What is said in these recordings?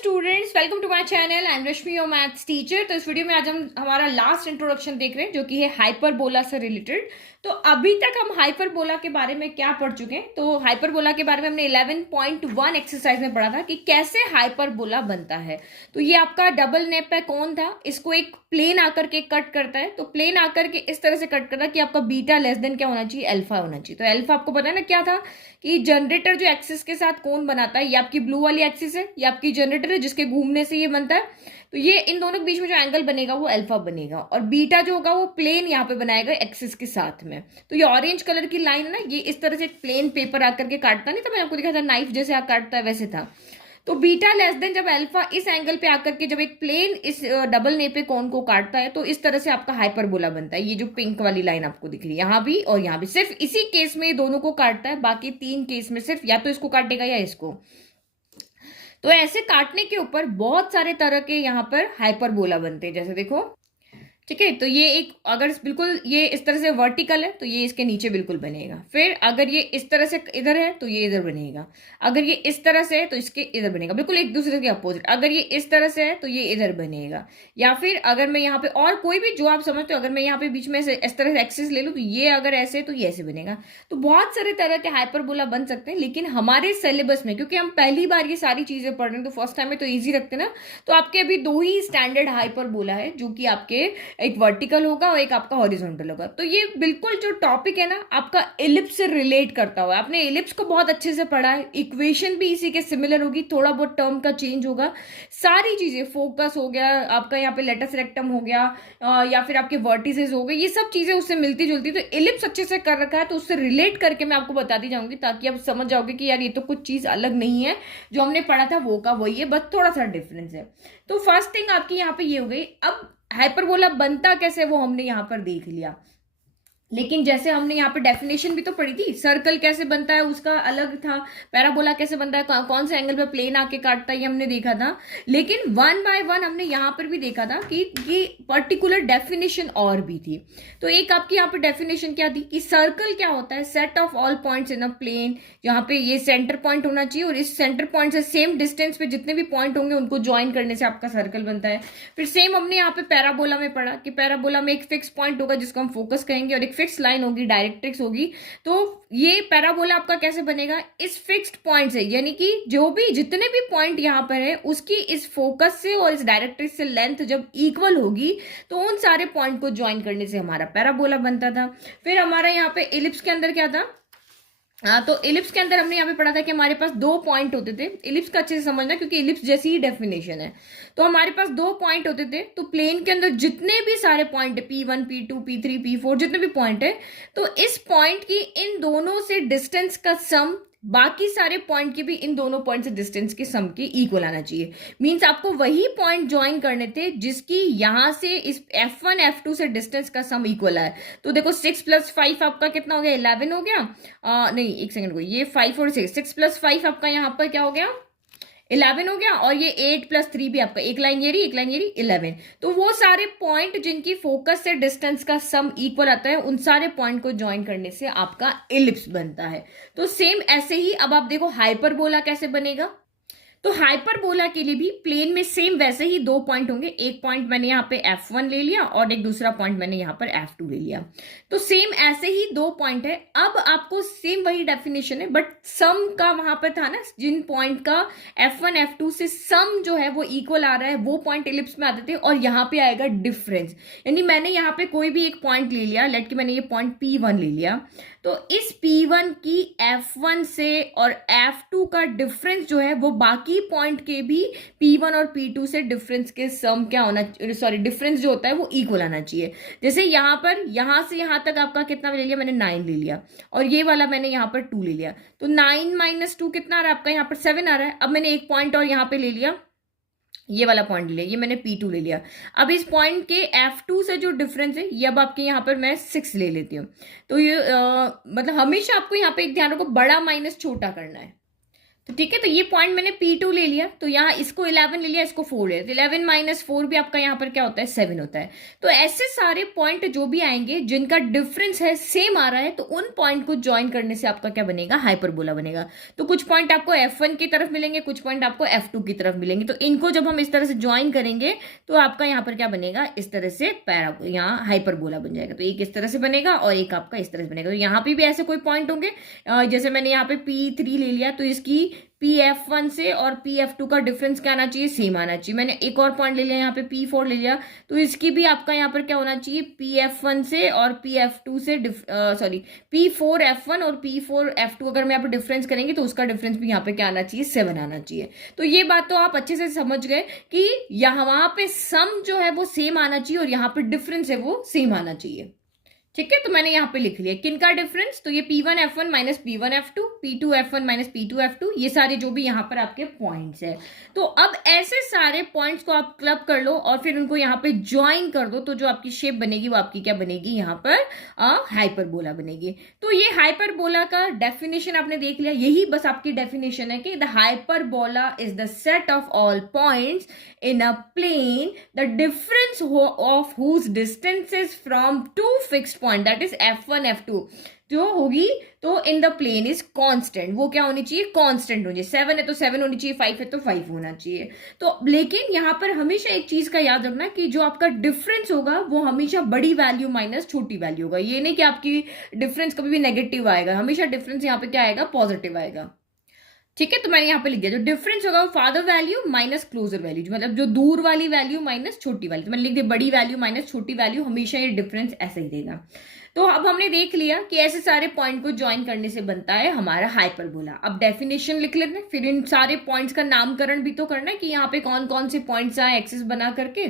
Students, welcome to my channel. I am Rashmi, your maths teacher. तो इस video में आज हम हमारा लास्ट इंट्रोडक्शन देख रहे हैं जो कि है हाइपरबोला से रिलेटेड। तो अभी तक हम हाइपरबोला के बारे में क्या पढ़ चुके हैं? तो हाइपरबोला के बारे में हमने 11.1 एक्सरसाइज में पढ़ा था कि कैसे हाइपरबोला बनता है। तो ये आपका डबल नेप है, कौन था, इसको एक प्लेन आकर के कट करता है। तो प्लेन आकर के इस तरह से कट करता है कि आपका बीटा लेस देन क्या होना चाहिए, अल्फा होना चाहिए। तो अल्फा आपको पता है ना क्या था कि जनरेटर जो एक्सिस के साथ कौन बनाता है, ये आपकी ब्लू वाली एक्सिस है, ये आपकी जनरेटर है जिसके घूमने से ये बनता है। तो ये इन दोनों के बीच में जो एंगल बनेगा वो अल्फा बनेगा, और बीटा जो होगा वो प्लेन यहाँ पे बनाएगा एक्सिस के साथ में। तो ये ऑरेंज कलर की लाइन है ना, ये इस तरह से एक प्लेन पेपर आकर के काटता नहीं था, मैंने आपको दिखा था नाइफ जैसे काटता है वैसे था। तो बीटा लेस देन जब अल्फा इस एंगल पे आकर के जब एक प्लेन इस डबल नेपे कोन को काटता है तो इस तरह से आपका हाइपरबोला बनता है। ये जो पिंक वाली लाइन आपको दिख रही है यहाँ भी और यहाँ भी, सिर्फ इसी केस में ये दोनों को काटता है, बाकी तीन केस में सिर्फ या तो इसको काटेगा या इसको। तो ऐसे काटने के ऊपर बहुत सारे तरह के यहाँ पर हाइपरबोला बनते हैं, जैसे देखो, ठीक है। तो ये एक अगर बिल्कुल ये इस तरह से वर्टिकल है तो ये इसके नीचे बिल्कुल बनेगा। फिर अगर ये इस तरह से इधर है तो ये इधर बनेगा। अगर ये इस तरह से है तो इसके इधर बनेगा, बिल्कुल एक दूसरे के अपोजिट। अगर ये इस तरह से है तो ये इधर बनेगा। या फिर अगर मैं यहाँ पे और कोई भी जो आप समझते हो, अगर मैं यहाँ पे बीच में से इस तरह से एक्सिस ले लूँ तो ये अगर ऐसे तो ये ऐसे बनेगा। तो बहुत सारे तरह के हाइपरबोला बन सकते हैं, लेकिन हमारे सिलेबस में क्योंकि हम पहली बार ये सारी चीजें पढ़ रहे हैं तो फर्स्ट टाइम में तो ईजी रखते ना, तो आपके अभी दो ही स्टैंडर्ड हाइपरबोला है जो कि आपके एक वर्टिकल होगा और एक आपका हॉरिजॉन्टल होगा। तो ये बिल्कुल जो टॉपिक है ना आपका एलिप्स से रिलेट करता हुआ, आपने एलिप्स को बहुत अच्छे से पढ़ा है, इक्वेशन भी इसी के सिमिलर होगी, थोड़ा बहुत टर्म का चेंज होगा, सारी चीजें, फोकस हो गया आपका, यहाँ पे लेटस रेक्टम हो गया, या फिर आपके वर्टिसेस हो गए, ये सब चीजें उससे मिलती जुलती। तो एलिप्स अच्छे से कर रखा है तो उससे रिलेट करके मैं आपको बताती जाऊंगी ताकि आप समझ जाओगे कि यार ये तो कुछ चीज अलग नहीं है, जो हमने पढ़ा था वो का वही है, बस थोड़ा सा डिफरेंस है। तो फर्स्ट थिंग आपकी यहाँ पे ये हो गई। अब हाइपरबोला बनता कैसे वो हमने यहां पर देख लिया, लेकिन जैसे हमने यहाँ पे डेफिनेशन भी तो पढ़ी थी, सर्कल कैसे बनता है उसका अलग था, पैराबोला कैसे बनता है, कौन से एंगल पे प्लेन आके काटता है ये हमने देखा था। लेकिन वन बाय वन हमने यहाँ पर भी देखा था कि पर्टिकुलर डेफिनेशन और भी थी। तो एक आपकी यहाँ पे डेफिनेशन क्या थी कि सर्कल क्या होता है, set of all points in a plane, यहाँ पे ये सेंटर पॉइंट होना चाहिए और इस सेंटर पॉइंट से सेम डिस्टेंस पे जितने भी पॉइंट होंगे उनको ज्वाइन करने से आपका सर्कल बनता है। फिर सेम हमने यहाँ पे पैराबोला में पढ़ा कि पैराबोला में एक फिक्स पॉइंट होगा जिसको हम फोकस कहेंगे और एक फिक्स लाइन होगी, डायरेक्ट्रिक्स होगी। तो ये पैराबोला आपका कैसे बनेगा, इस फिक्स्ड पॉइंट से, यानी कि जो भी जितने भी पॉइंट यहां पर है उसकी इस फोकस से और इस डायरेक्ट्रिक्स से लेंथ जब इक्वल होगी तो उन सारे पॉइंट को ज्वाइन करने से हमारा पैराबोला बनता था। फिर हमारा यहाँ पे इलिप्स के अंदर क्या था, हाँ, तो इलिप्स के अंदर हमने यहाँ पे पढ़ा था कि हमारे पास दो पॉइंट होते थे। इलिप्स का अच्छे से समझना क्योंकि इलिप्स जैसी ही डेफिनेशन है। तो हमारे पास दो पॉइंट होते थे, तो प्लेन के अंदर जितने भी सारे पॉइंट है, P1 P2 P3 P4 जितने भी पॉइंट है, तो इस पॉइंट की इन दोनों से डिस्टेंस का सम बाकी सारे पॉइंट के भी इन दोनों पॉइंट से डिस्टेंस के सम के इक्वल आना चाहिए। मींस आपको वही पॉइंट ज्वाइन करने थे जिसकी यहां से इस F1 F2 से डिस्टेंस का सम इक्वल है। तो देखो 6 + 5 आपका कितना हो गया, 11 हो गया। नहीं, एक सेकंड को, ये 5 और 6 + 5 आपका यहाँ पर क्या हो गया, 11 हो गया। और ये 8 + 3 भी आपका, एक लाइन ये रही, एक लाइन ये रही, 11। तो वो सारे पॉइंट जिनकी फोकस से डिस्टेंस का सम इक्वल आता है उन सारे पॉइंट को ज्वाइन करने से आपका इलिप्स बनता है। तो सेम ऐसे ही अब आप देखो हाइपरबोला कैसे बनेगा। तो हाइपरबोला के लिए भी प्लेन में सेम वैसे ही दो पॉइंट होंगे, एक पॉइंट मैंने यहाँ पे F1 ले लिया और एक दूसरा पॉइंट मैंने यहाँ पर F2 ले लिया। तो सेम ऐसे ही दो पॉइंट है। अब आपको सेम वही डेफिनेशन है बट सम का वहां पर था ना, जिन पॉइंट का F1 F2 से सम जो है वो इक्वल आ रहा है वो पॉइंट इलिप्स में आते थे, और यहाँ पे आएगा डिफरेंस। यानी मैंने यहाँ पे कोई भी एक पॉइंट ले लिया, लेट के मैंने ये पॉइंट P1 ले लिया, तो इस P1 की F1 से और F2 का डिफरेंस जो है वो बाकी पॉइंट के भी P1 और P2 से डिफरेंस के सम क्या होना, सॉरी डिफरेंस जो होता है वो इक्वल आना चाहिए। जैसे यहाँ पर यहाँ से यहाँ तक आपका कितना ले लिया मैंने, 9 ले लिया, और ये वाला मैंने यहाँ पर 2 ले लिया। तो 9 - 2 कितना आ रहा है आपका, यहाँ पर 7 आ रहा है। अब मैंने एक पॉइंट और यहाँ पे ले लिया, ये वाला पॉइंट ले लिया, ये मैंने P2 ले लिया। अब इस पॉइंट के F2 से जो डिफरेंस है ये अब आपके यहाँ पर मैं 6 ले लेती हूँ। तो ये मतलब हमेशा आपको यहाँ पे एक ध्यान रखो, बड़ा माइनस छोटा करना है। तो ठीक है, तो ये पॉइंट मैंने P2 ले लिया, तो यहाँ इसको 11 ले लिया, इसको 4 ले लिया, तो 11 माइनस 4 भी आपका यहाँ पर क्या होता है, 7 होता है। तो ऐसे सारे पॉइंट जो भी आएंगे जिनका डिफरेंस है सेम आ रहा है, तो उन पॉइंट को ज्वाइन करने से आपका क्या बनेगा, हाइपरबोला बनेगा। तो कुछ पॉइंट आपको F1 की तरफ मिलेंगे, कुछ पॉइंट आपको F2 की तरफ मिलेंगे, तो इनको जब हम इस तरह से ज्वाइन करेंगे तो आपका यहाँ पर क्या बनेगा, इस तरह से यहाँ हाइपरबोला बन जाएगा। तो एक इस तरह से बनेगा और एक आपका इस तरह से बनेगा। तो यहाँ पे भी ऐसे कोई पॉइंट होंगे, जैसे मैंने यहाँ पे P3 ले लिया, तो इसकी PF1 से और PF2 का डिफरेंस क्या आना चाहिए, सेम आना चाहिए। मैंने एक और पॉइंट ले लिया, यहाँ पे P4 ले लिया, तो इसकी भी आपका यहाँ पर क्या होना चाहिए, PF1 से और PF2 से सॉरी P4F1 और P4F2 अगर मैं यहाँ पे डिफरेंस करेंगे तो उसका डिफरेंस भी यहाँ पे क्या आना चाहिए, 7 आना चाहिए। तो ये बात तो आप अच्छे से समझ गए कि यहाँ वहां पे सम जो है वो सेम आना चाहिए और यहाँ पे डिफरेंस है वो सेम आना चाहिए। ठीक है, तो मैंने यहाँ पे लिख लिया किनका डिफरेंस, तो ये P1F1 minus P1F2, P2F1 minus P2F2, ये सारे जो भी यहाँ पर आपके पॉइंट्स है। तो अब ऐसे सारे पॉइंट्स को आप क्लब कर लो और फिर उनको यहाँ पे ज्वाइन कर दो, तो जो आपकी शेप बनेगी वो आपकी क्या बनेगी, यहाँ पर हाइपरबोला बनेगी। तो ये हाइपरबोला का डेफिनेशन आपने देख लिया, यही बस आपकी डेफिनेशन है कि the hyperbola is the set of all points in a plane the difference of whose distances from two fixed point that is F1 F2 जो होगी, तो in the plane is constant. वो क्या होनी चाहिए, कांस्टेंट होनी चाहिए। 7 है तो 7 होनी चाहिए, 5 है तो 5 होना चाहिए। तो लेकिन यहां पर हमेशा एक चीज का याद रखना कि जो आपका डिफरेंस होगा वो हमेशा बड़ी वैल्यू माइनस छोटी वैल्यू होगा। ये नहीं कि आपकी डिफरेंस कभी भी नेगेटिव आएगा, हमेशा डिफरेंस यहाँ पे क्या आएगा, पॉजिटिव आएगा। ठीक है, तो मैंने यहाँ पे लिख दिया जो डिफरेंस होगा वो farther value minus closer value, मतलब जो दूर वाली वैल्यू माइनस छोटी वैल्यू। तो मैंने लिख दिया बड़ी वैल्यू माइनस छोटी वैल्यू, हमेशा ये डिफरेंस ऐसे ही देगा। तो अब हमने देख लिया कि ऐसे सारे पॉइंट को ज्वाइन करने से बनता है हमारा हाइपरबोला। अब डेफिनेशन लिख लेते हैं, फिर इन सारे पॉइंट्स का नामकरण भी तो करना है कि यहाँ पे कौन कौन से पॉइंट्स आए एक्सिस बना करके।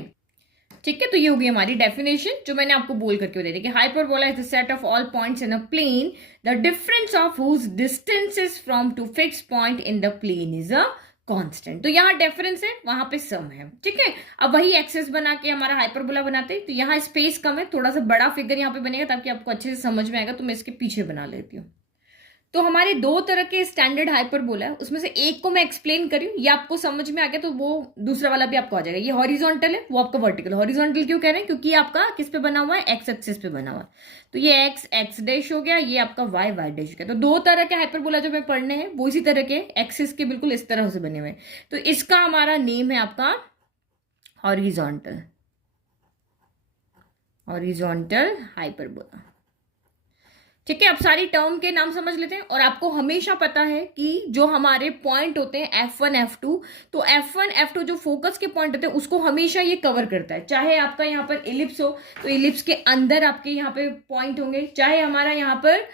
ठीक है, तो ये होगी हमारी डेफिनेशन जो मैंने आपको बोल करके बता दी कि hyperbola is the set of all points in a plane the difference of whose distances from two fixed point in the plane is a constant. तो यहाँ डिफरेंस है, वहां पे सम है। ठीक है, अब वही एक्सेस बना के हमारा हाइपरबोला बनाते हैं। तो यहाँ स्पेस कम है, थोड़ा सा बड़ा फिगर यहाँ पे बनेगा ताकि आपको अच्छे से समझ में आएगा। तो मैं इसके पीछे बना लेती हूँ। तो हमारे दो तरह के स्टैंडर्ड हाइपरबोला है, उसमें से एक को मैं एक्सप्लेन करी हूँ, ये आपको समझ में आ गया तो वो दूसरा वाला भी आपको आ जाएगा। ये हॉरिजॉन्टल है, वो आपका वर्टिकल। हॉरिजॉन्टल क्यों कह रहे हैं, क्योंकि ये आपका किस पे बना हुआ है, एक्स एक्सिस पे बना हुआ है। तो ये एक्स एक्स डैश हो गया, ये आपका वाई वाई डैश हो गया। तो दो तरह के हाइपरबोला जो मैं पढ़ने हैं वो इसी तरह के एक्सिस के बिल्कुल इस तरह से बने हुए हैं। तो इसका हमारा नेम है आपका हॉरिजॉन्टल, हॉरिजॉन्टल हाइपरबोला। ठीक है, अब सारी टर्म के नाम समझ लेते हैं। और आपको हमेशा पता है कि जो हमारे पॉइंट होते हैं F1 F2, तो F1 F2 जो फोकस के पॉइंट होते हैं उसको हमेशा ये कवर करता है। चाहे आपका यहाँ पर इलिप्स हो तो इलिप्स के अंदर आपके यहाँ पे पॉइंट होंगे, चाहे हमारा यहाँ पर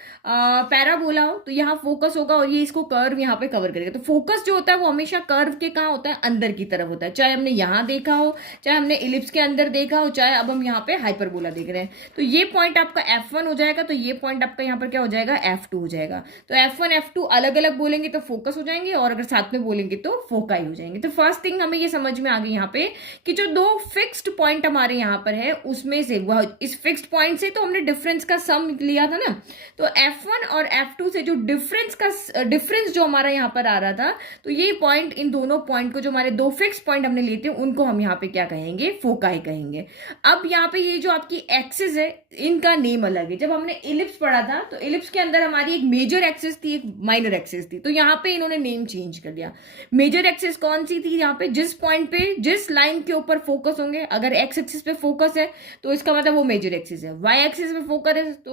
पैराबोला हो तो यहाँ फोकस होगा और ये इसको कर्व यहाँ पे कवर करेगा। तो फोकस जो होता है वो हमेशा कर्व के कहाँ होता है, अंदर की तरफ होता है। चाहे हमने यहाँ देखा हो, चाहे हमने इलिप्स के अंदर देखा हो, चाहे अब हम यहाँ पे हाइपरबोला देख रहे हैं। तो ये पॉइंट आपका F1 हो जाएगा, तो ये पॉइंट आपका यहाँ पर क्या हो जाएगा, F2 हो जाएगा। तो F1 F2 अलग अलग बोलेंगे तो फोकस हो जाएंगे और अगर साथ में बोलेंगे तो फोकाई हो जाएंगे। तो फर्स्ट थिंग हमें ये समझ में आ गई यहाँ पे कि जो दो फिक्स्ड पॉइंट हमारे यहाँ पर है उसमें से इस फिक्स्ड पॉइंट से तो हमने डिफरेंस का सम लिया था ना, तो F1 और F2 से जो डिफरेंस जो हमारा यहाँ पर आ रहा था, तो ये पॉइंट, इन दोनों पॉइंट को जो हमारे दो फिक्स पॉइंट हमने लिए थे उनको हम यहाँ पे क्या कहेंगे, फोकाई कहेंगे। अब यहाँ पे ये जो आपकी एक्सिस है इनका नेम अलग है। जब हमने इलिप्स पढ़ा था तो इलिप्स के अंदर हमारी एक मेजर एक्सिस थी, एक माइनर एक्सिस थी। तो यहाँ पे इन्होंने नेम चेंज कर दिया। मेजर एक्सिस कौन सी थी, यहाँ पे जिस पॉइंट पे जिस लाइन के ऊपर फोकस होंगे, अगर एक्स एक्सिस पे फोकस है तो इसका मतलब वो मेजर एक्सिस है। वाई एक्सिस पे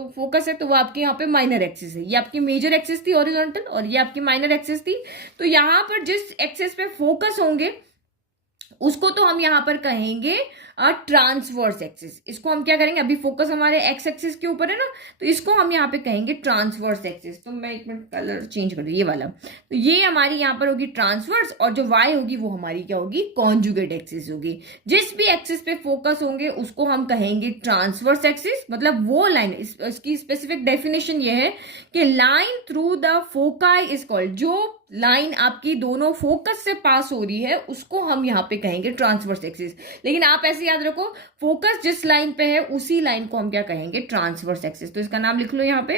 फोकस है तो वो आपके यहाँ पे माइनर एक्सिस है। ये आपकी मेजर एक्सिस थी हॉरिजॉन्टल और ये आपकी माइनर एक्सिस थी। तो यहाँ पर जिस एक्सिस पे फोकस होंगे उसको तो हम यहाँ पर कहेंगे ट्रांसवर्स एक्सिस। इसको हम क्या करेंगे, अभी फोकस हमारे एक्स एक्सिस के ऊपर है ना, तो इसको हम यहाँ पे कहेंगे ट्रांसवर्स एक्सिस। तो मैं एक मिनट कलर चेंज कर दूँ, ये वाला। तो ये हमारी यहाँ पर होगी ट्रांसवर्स और जो वाई होगी वो हमारी क्या होगी, कॉन्जुगेट एक्सिस होगी। जिस भी एक्सिस पे फोकस होंगे उसको हम कहेंगे ट्रांसवर्स एक्सिस। मतलब वो लाइन, इसकी स्पेसिफिक डेफिनेशन ये है कि line through the foci is called, जो लाइन आपकी दोनों फोकस से पास हो रही है उसको हम यहाँ पे कहेंगे ट्रांसवर्स एक्सिस। लेकिन आप ऐसे याद रखो, फोकस जिस लाइन पे है उसी लाइन को हम क्या कहेंगे, ट्रांसवर्स एक्सिस। तो इसका नाम लिख लो यहाँ पे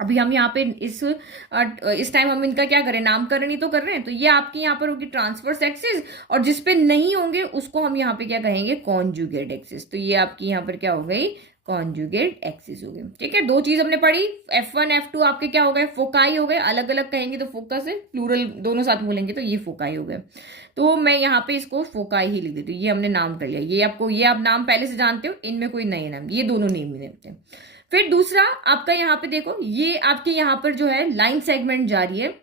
अभी हम यहाँ पे इस टाइम हम इनका क्या करें, नामकरण ही तो कर रहे हैं। तो ये आपकी यहाँ पर होगी ट्रांसवर्स एक्सिस, और जिसपे नहीं होंगे उसको हम यहाँ पे क्या कहेंगे, कॉन्जुगेट एक्सिस। तो ये आपकी यहाँ पर क्या हो गई, कॉन्जुगेट एक्सिस हो गई। ठीक है, दो चीज हमने पढ़ी। F1 F2 आपके क्या हो गए, फोकाई हो गए। अलग अलग कहेंगे तो फोकस है, प्लूरल दोनों साथ बोलेंगे तो ये फोकाई हो गए। तो मैं यहाँ पे इसको फोकाई ही लिख देती हूँ, ये हमने नाम कर लिया। ये आपको, ये आप नाम पहले से जानते हो, इनमें कोई नए नाम, ये दोनों नेम ही देते हैं। फिर दूसरा आपका यहाँ पे देखो, ये आपके यहाँ पर जो है लाइन सेगमेंट जा रही है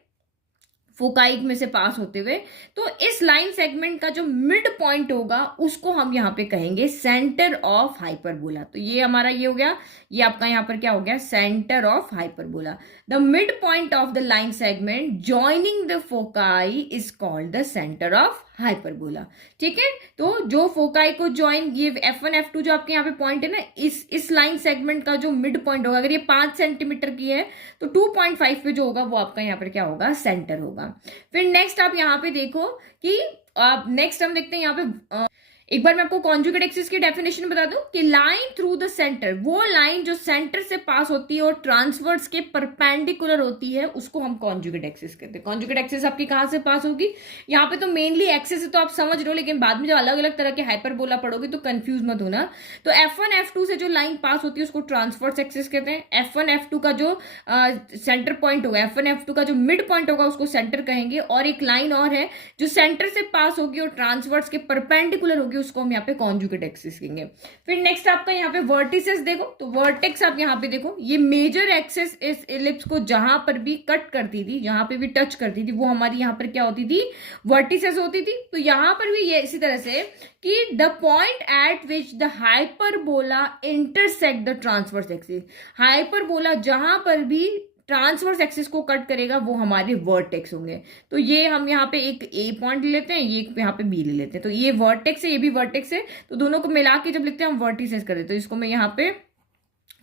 फोकाई में से पास होते हुए। तो इस लाइन सेगमेंट का जो मिड पॉइंट होगा उसको हम यहाँ पे कहेंगे सेंटर ऑफ हाइपरबोला। तो ये हमारा ये हो गया, ये आपका यहाँ पर क्या हो गया, centre of hyperbola. The mid point of the line segment joining the foci is called the centre of hyperbola. ठीक है, तो जो फोकाई को ज्वाइन, ये F1 F2 जो आपके यहाँ पे पॉइंट है ना, इस लाइन सेगमेंट का जो मिड पॉइंट होगा, अगर ये 5 सेंटीमीटर की है तो 2.5 पे जो होगा वो आपका यहाँ पर क्या होगा, सेंटर होगा। फिर नेक्स्ट आप यहाँ पे देखो कि नेक्स्ट हम देखते हैं यहाँ पे, एक बार मैं आपको कॉन्जुगेट एक्सिस की डेफिनेशन बता दूं कि लाइन थ्रू द सेंटर, वो लाइन जो सेंटर से पास होती है और ट्रांसवर्स के परपेंडिकुलर होती है, उसको हम कॉन्जुगेट एक्सिस कहते हैं। कॉन्जुगेट एक्सिस आपकी कहां से पास होगी, यहाँ पे तो मेनली एक्सिस है तो आप समझ रहे हो, लेकिन बाद में जब अलग अलग तरह के हाइपरबोला पढ़ोगे तो कंफ्यूज मत होना। तो F1 F2 से जो लाइन पास होती है उसको ट्रांसवर्स एक्सिस कहते हैं। F1 F2 का जो सेंटर पॉइंट होगा, F1 F2 का जो मिड पॉइंट होगा उसको सेंटर कहेंगे। और एक लाइन और है जो सेंटर से पास होगी और ट्रांसवर्स के परपेंडिकुलर होगी, उसको हम यहाँ पे कॉन्जुगेट एक्सिस कहेंगे। फिर नेक्स्ट आपका यहाँ पे वर्टिसेस देखो, तो वर्टेक्स आप यहाँ पे देखो, ये मेजर एक्सिस इस एलिप्स को जहां पर भी कट करती थी, जहां पे भी टच करती थी, वो हमारी यहाँ पर क्या होती थी, वर्टिसेस होती थी। तो यहाँ पर भी ये इसी तरह से कि the point eight which the hyperbola intersect the transverse axis, hyperbola जहां पर भी ट्रांसवर्स एक्सिस को कट करेगा वो हमारे वर्टेक्स होंगे। तो ये हम यहाँ पे एक ए पॉइंट ले लेते हैं, ये यहाँ पे बी ले लेते हैं। तो ये वर्टेक्स है, ये भी वर्टेक्स है, तो दोनों को मिला के जब लिखते हैं हम वर्टिसेस कर देते हैं। तो इसको मैं यहाँ पे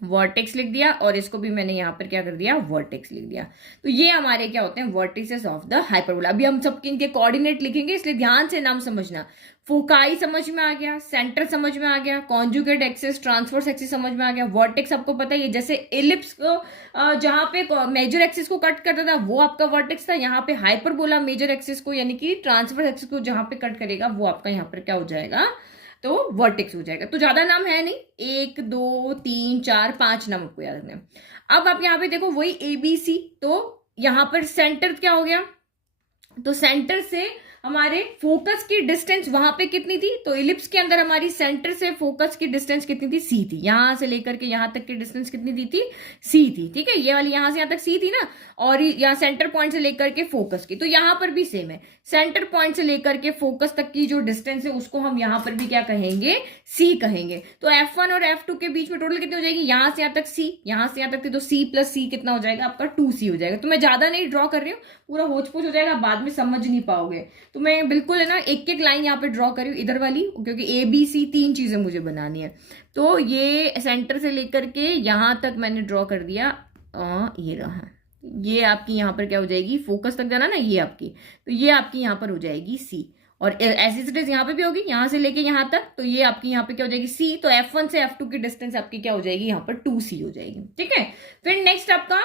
वर्टेक्स लिख दिया और इसको भी मैंने यहाँ पर क्या कर दिया, वर्टेक्स लिख दिया। तो ये हमारे क्या होते हैं, वर्टिसेस ऑफ द हाइपरबोला। अभी हम सबके इनके कोऑर्डिनेट लिखेंगे, इसलिए ध्यान से नाम समझना। फोकाई समझ में आ गया, सेंटर समझ में आ गया, कॉन्जुगेट एक्सिस, ट्रांसवर्स एक्सिस समझ में आ गया, वर्टेक्स आपको पता है, ये जैसे एलिप्स को जहां पे मेजर एक्सिस को कट करता था वो आपका वर्टेक्स था, यहाँ पे हाइपरबोला मेजर एक्सिस को यानी कि ट्रांसवर्स एक्सिस को जहां पे कट करेगा वो आपका यहाँ पर क्या हो जाएगा, तो वर्टेक्स हो जाएगा। तो ज्यादा नाम है नहीं, 1 2 3 4 5 नाम आपको याद रखना है। अब आप यहाँ पे देखो वही ABC, तो यहाँ पर सेंटर क्या हो गया, तो सेंटर से हमारे फोकस की डिस्टेंस वहां पे कितनी थी, तो इलिप्स के अंदर हमारी सेंटर से फोकस की डिस्टेंस कितनी थी, C थी। यहां से लेकर के यहां तक की डिस्टेंस कितनी थी C थी। ठीक है, ये वाली यहां से यहां तक C थी ना, और यहाँ सेंटर पॉइंट से लेकर के फोकस की, तो यहां पर भी सेम है। सेंटर पॉइंट से लेकर के फोकस तक की जो डिस्टेंस है उसको हम यहां पर भी क्या कहेंगे, C कहेंगे। तो F1 और F2 के बीच में टोटल कितनी हो जाएगी, यहां से यहां तक C, यहां से यहां तक थी, तो C प्लस C कितना हो जाएगा आपका, 2C हो जाएगा। तो मैं ज्यादा नहीं ड्रॉ कर रही हूँ, पूरा होच पोच हो जाएगा, बाद में समझ नहीं पाओगे। तो मैं बिल्कुल है ना एक एक लाइन यहाँ पे ड्रॉ करी हूँ इधर वाली, क्योंकि ABC 3 चीजें मुझे बनानी है। तो ये सेंटर से लेकर के यहां तक मैंने ड्रॉ कर दिया, ये रहा, ये आपकी यहाँ पर क्या हो जाएगी, फोकस तक जाना ना, ये आपकी, तो ये आपकी यहाँ पर हो जाएगी C। और ऐसी स्टेज यहाँ पे भी होगी, यहाँ से लेके यहाँ तक, तो ये आपकी यहाँ पे क्या हो जाएगी C। तो F1 से F2 की डिस्टेंस आपकी क्या हो जाएगी, यहाँ पर 2C हो जाएगी। ठीक है, फिर नेक्स्ट आपका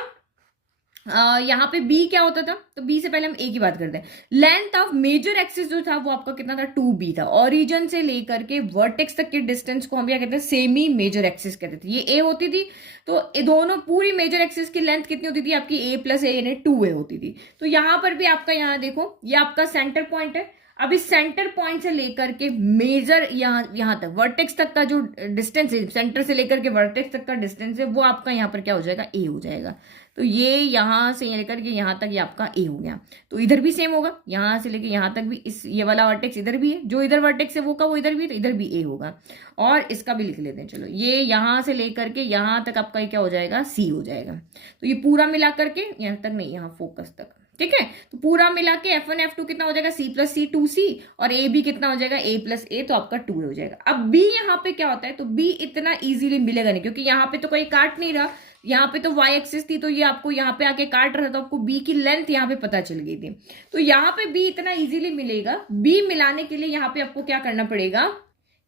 यहाँ पे B क्या होता था, तो B से पहले हम A की बात करते हैं। लेंथ ऑफ मेजर एक्सिस जो था वो आपका कितना था, 2B था। ओरिजिन से लेकर के वर्टेक्स तक की डिस्टेंस को हम क्या कहते हैं, सेमी मेजर एक्सिस कहते थे। ये A होती थी, तो ये दोनों पूरी मेजर एक्सिस की लेंथ कितनी होती थी आपकी, A प्लस A यानी 2A होती थी। तो यहाँ पर भी आपका, यहाँ देखो ये आपका सेंटर पॉइंट है। अब इस सेंटर पॉइंट से लेकर के मेजर यहाँ तक वर्टेक्स तक का जो डिस्टेंस है, सेंटर से लेकर के वर्टेक्स तक का डिस्टेंस है, वो आपका यहाँ पर क्या हो जाएगा, A हो जाएगा। तो ये यहाँ से लेकर के यहाँ तक ये आपका A हो गया। तो इधर भी सेम होगा, यहाँ से लेकर यहाँ तक भी इस ये वाला वर्टेक्स इधर भी है, जो इधर वर्टेक्स है वो का वो इधर भी है, तो इधर भी A होगा। और इसका भी लिख लेते हैं, चलो ये यहाँ से लेकर के यहाँ तक आपका क्या हो जाएगा, C हो जाएगा। तो ये पूरा मिला करके यहाँ तक नहीं, यहाँ फोकस तक। ठीक है, तो पूरा मिला के F1 F2 कितना हो जाएगा, C प्लस C 2C, और A B कितना हो जाएगा, A प्लस A, तो आपका 2 हो जाएगा। अब B यहाँ पे क्या होता है, तो B इतना इजीली मिलेगा नहीं, क्योंकि यहाँ पे तो कोई काट नहीं रहा, यहाँ पे तो y एक्सिस थी, तो ये आपको यहाँ पे आके काट रहा था, तो आपको B की लेंथ यहाँ पे पता चल गई थी। तो यहाँ पे B इतना इजीली मिलेगा। B मिलाने के लिए यहाँ पे आपको क्या करना पड़ेगा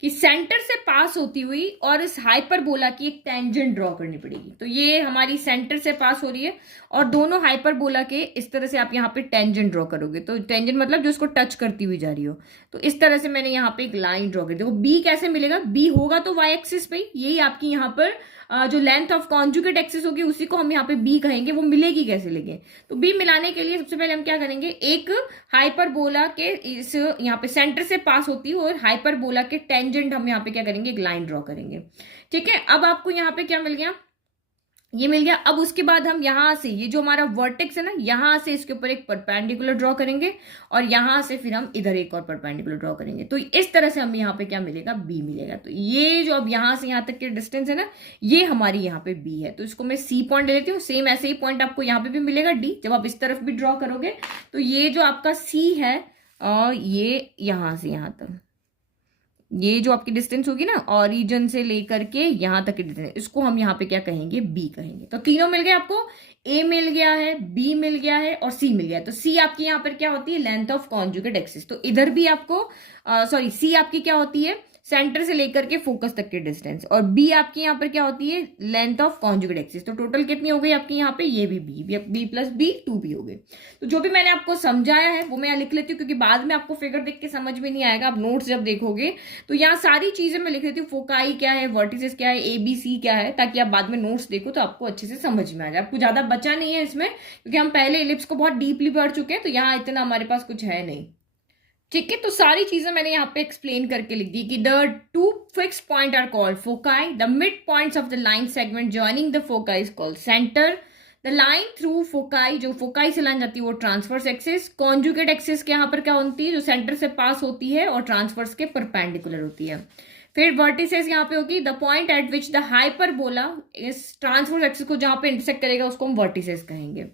कि सेंटर से पास होती हुई और इस हाइपरबोला की एक टेंजेंट ड्रॉ करनी पड़ेगी। तो ये हमारी सेंटर से पास हो रही है और दोनों हाइपरबोला के इस तरह से आप यहाँ पे टेंजेंट ड्रॉ करोगे। तो टेंजेंट मतलब जो इसको टच करती हुई जा रही हो। तो इस तरह से मैंने यहाँ पे एक लाइन ड्रॉ कर दी। देखो बी कैसे मिलेगा, बी होगा तो वाई एक्सिस पे, यही आपकी यहाँ पर जो लेंथ ऑफ कॉन्जुगेट एक्सिस होगी उसी को हम यहाँ पे बी कहेंगे। वो मिलेगी कैसे लेंगे, तो बी मिलाने के लिए सबसे पहले हम क्या करेंगे, एक हाइपरबोला के इस यहाँ पे सेंटर से पास होती है और हाइपरबोला के टेंजेंट हम यहाँ पे क्या करेंगे, एक लाइन ड्रॉ करेंगे। ठीक है, अब आपको यहाँ पे क्या मिल गया, ये मिल गया। अब उसके बाद हम यहां से ये जो हमारा वर्टेक्स है ना, यहां से इसके ऊपर एक परपेंडिकुलर ड्रॉ करेंगे और यहां से फिर हम इधर एक और परपेंडिकुलर ड्रॉ करेंगे। तो इस तरह से हम यहाँ पे क्या मिलेगा, बी मिलेगा। तो ये जो अब यहां से यहां तक के डिस्टेंस है ना, ये हमारी यहाँ पे बी है। तो इसको मैं सी पॉइंट ले लेती हूँ। सेम ऐसे ही पॉइंट आपको यहाँ पे भी मिलेगा डी, जब आप इस तरफ भी ड्रॉ करोगे। तो ये जो आपका सी है ये यहां से यहां तक, ये जो आपकी डिस्टेंस होगी ना ओरिजिन से लेकर के यहां तक की डिस्टेंस, इसको हम यहाँ पे क्या कहेंगे, बी कहेंगे। तो तीनों मिल गए आपको, ए मिल गया है, बी मिल गया है और सी मिल गया है। तो सी आपकी यहाँ पर क्या होती है, लेंथ ऑफ कॉन्जुगेट एक्सिस। तो इधर भी आपको सॉरी सी आपकी क्या होती है, सेंटर से लेकर के फोकस तक की डिस्टेंस, और बी आपकी यहाँ पर क्या होती है, लेंथ ऑफ कॉन्जुगेट एक्सिस। तो टोटल कितनी हो गई आपकी यहाँ पे, ये भी बी प्लस बी 2b हो गई। तो जो भी मैंने आपको समझाया है वो मैं यहाँ लिख लेती हूँ, क्योंकि बाद में आपको फिगर देख के समझ में नहीं आएगा, आप नोट्स जब देखोगे तो यहाँ सारी चीजें मैं लिख लेती हूँ। फोकाई क्या है, वर्टिसेस क्या है, ए बी सी क्या है, ताकि आप बाद में नोट्स देखो तो आपको अच्छे से समझ में आ जाए। आपको ज्यादा बचा नहीं है इसमें, क्योंकि हम पहले इलिप्स को बहुत डीपली पढ़ चुके हैं, तो यहाँ इतना हमारे पास कुछ है नहीं। ठीक है, तो सारी चीजें मैंने यहाँ पे एक्सप्लेन करके लिख दी कि the two fix point are called foci, the mid points of the line segment joining the foci is called centre, the line through foci, जो फोकाई से लाइन जाती है वो ट्रांसवर्स एक्सिस, कॉन्जुगेट एक्सिस के यहाँ पर क्या होती है, जो सेंटर से पास होती है और ट्रांसवर्स के परपेंडिकुलर होती है। फिर वर्टिसेस यहाँ पे होगी, the point eight which the hyperbola इस ट्रांसवर्स एक्सिस को जहां पे इंटरसेक्ट करेगा उसको हम वर्टिसेस कहेंगे।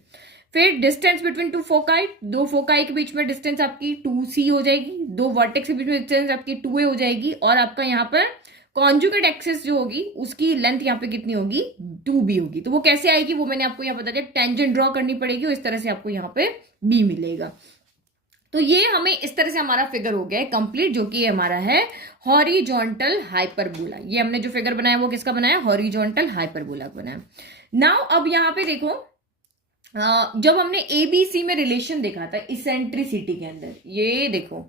फिर डिस्टेंस बिटवीन टू फोकाई, दो फोकाई के बीच में डिस्टेंस आपकी 2c हो जाएगी, दो वर्टेक्स के बीच में डिस्टेंस आपकी 2a हो जाएगी, और आपका यहाँ पर कॉन्जुगेट एक्सिस जो होगी उसकी लेंथ यहाँ पे कितनी होगी, 2b होगी। तो वो कैसे आएगी वो मैंने आपको यहाँ बता दिया, टेंजेंट ड्रॉ करनी पड़ेगी और इस तरह से आपको यहाँ पे b मिलेगा। तो ये हमें इस तरह से हमारा फिगर हो गया है कंप्लीट, जो कि हमारा है हॉरिजॉन्टल हाइपरबोला। ये हमने जो फिगर बनाया वो किसका बनाया, हॉरिजॉन्टल हाइपरबोला बनाया। नाउ अब यहाँ पे देखो, जब हमने एबीसी में रिलेशन देखा था इसेंट्रिसिटी के अंदर, ये देखो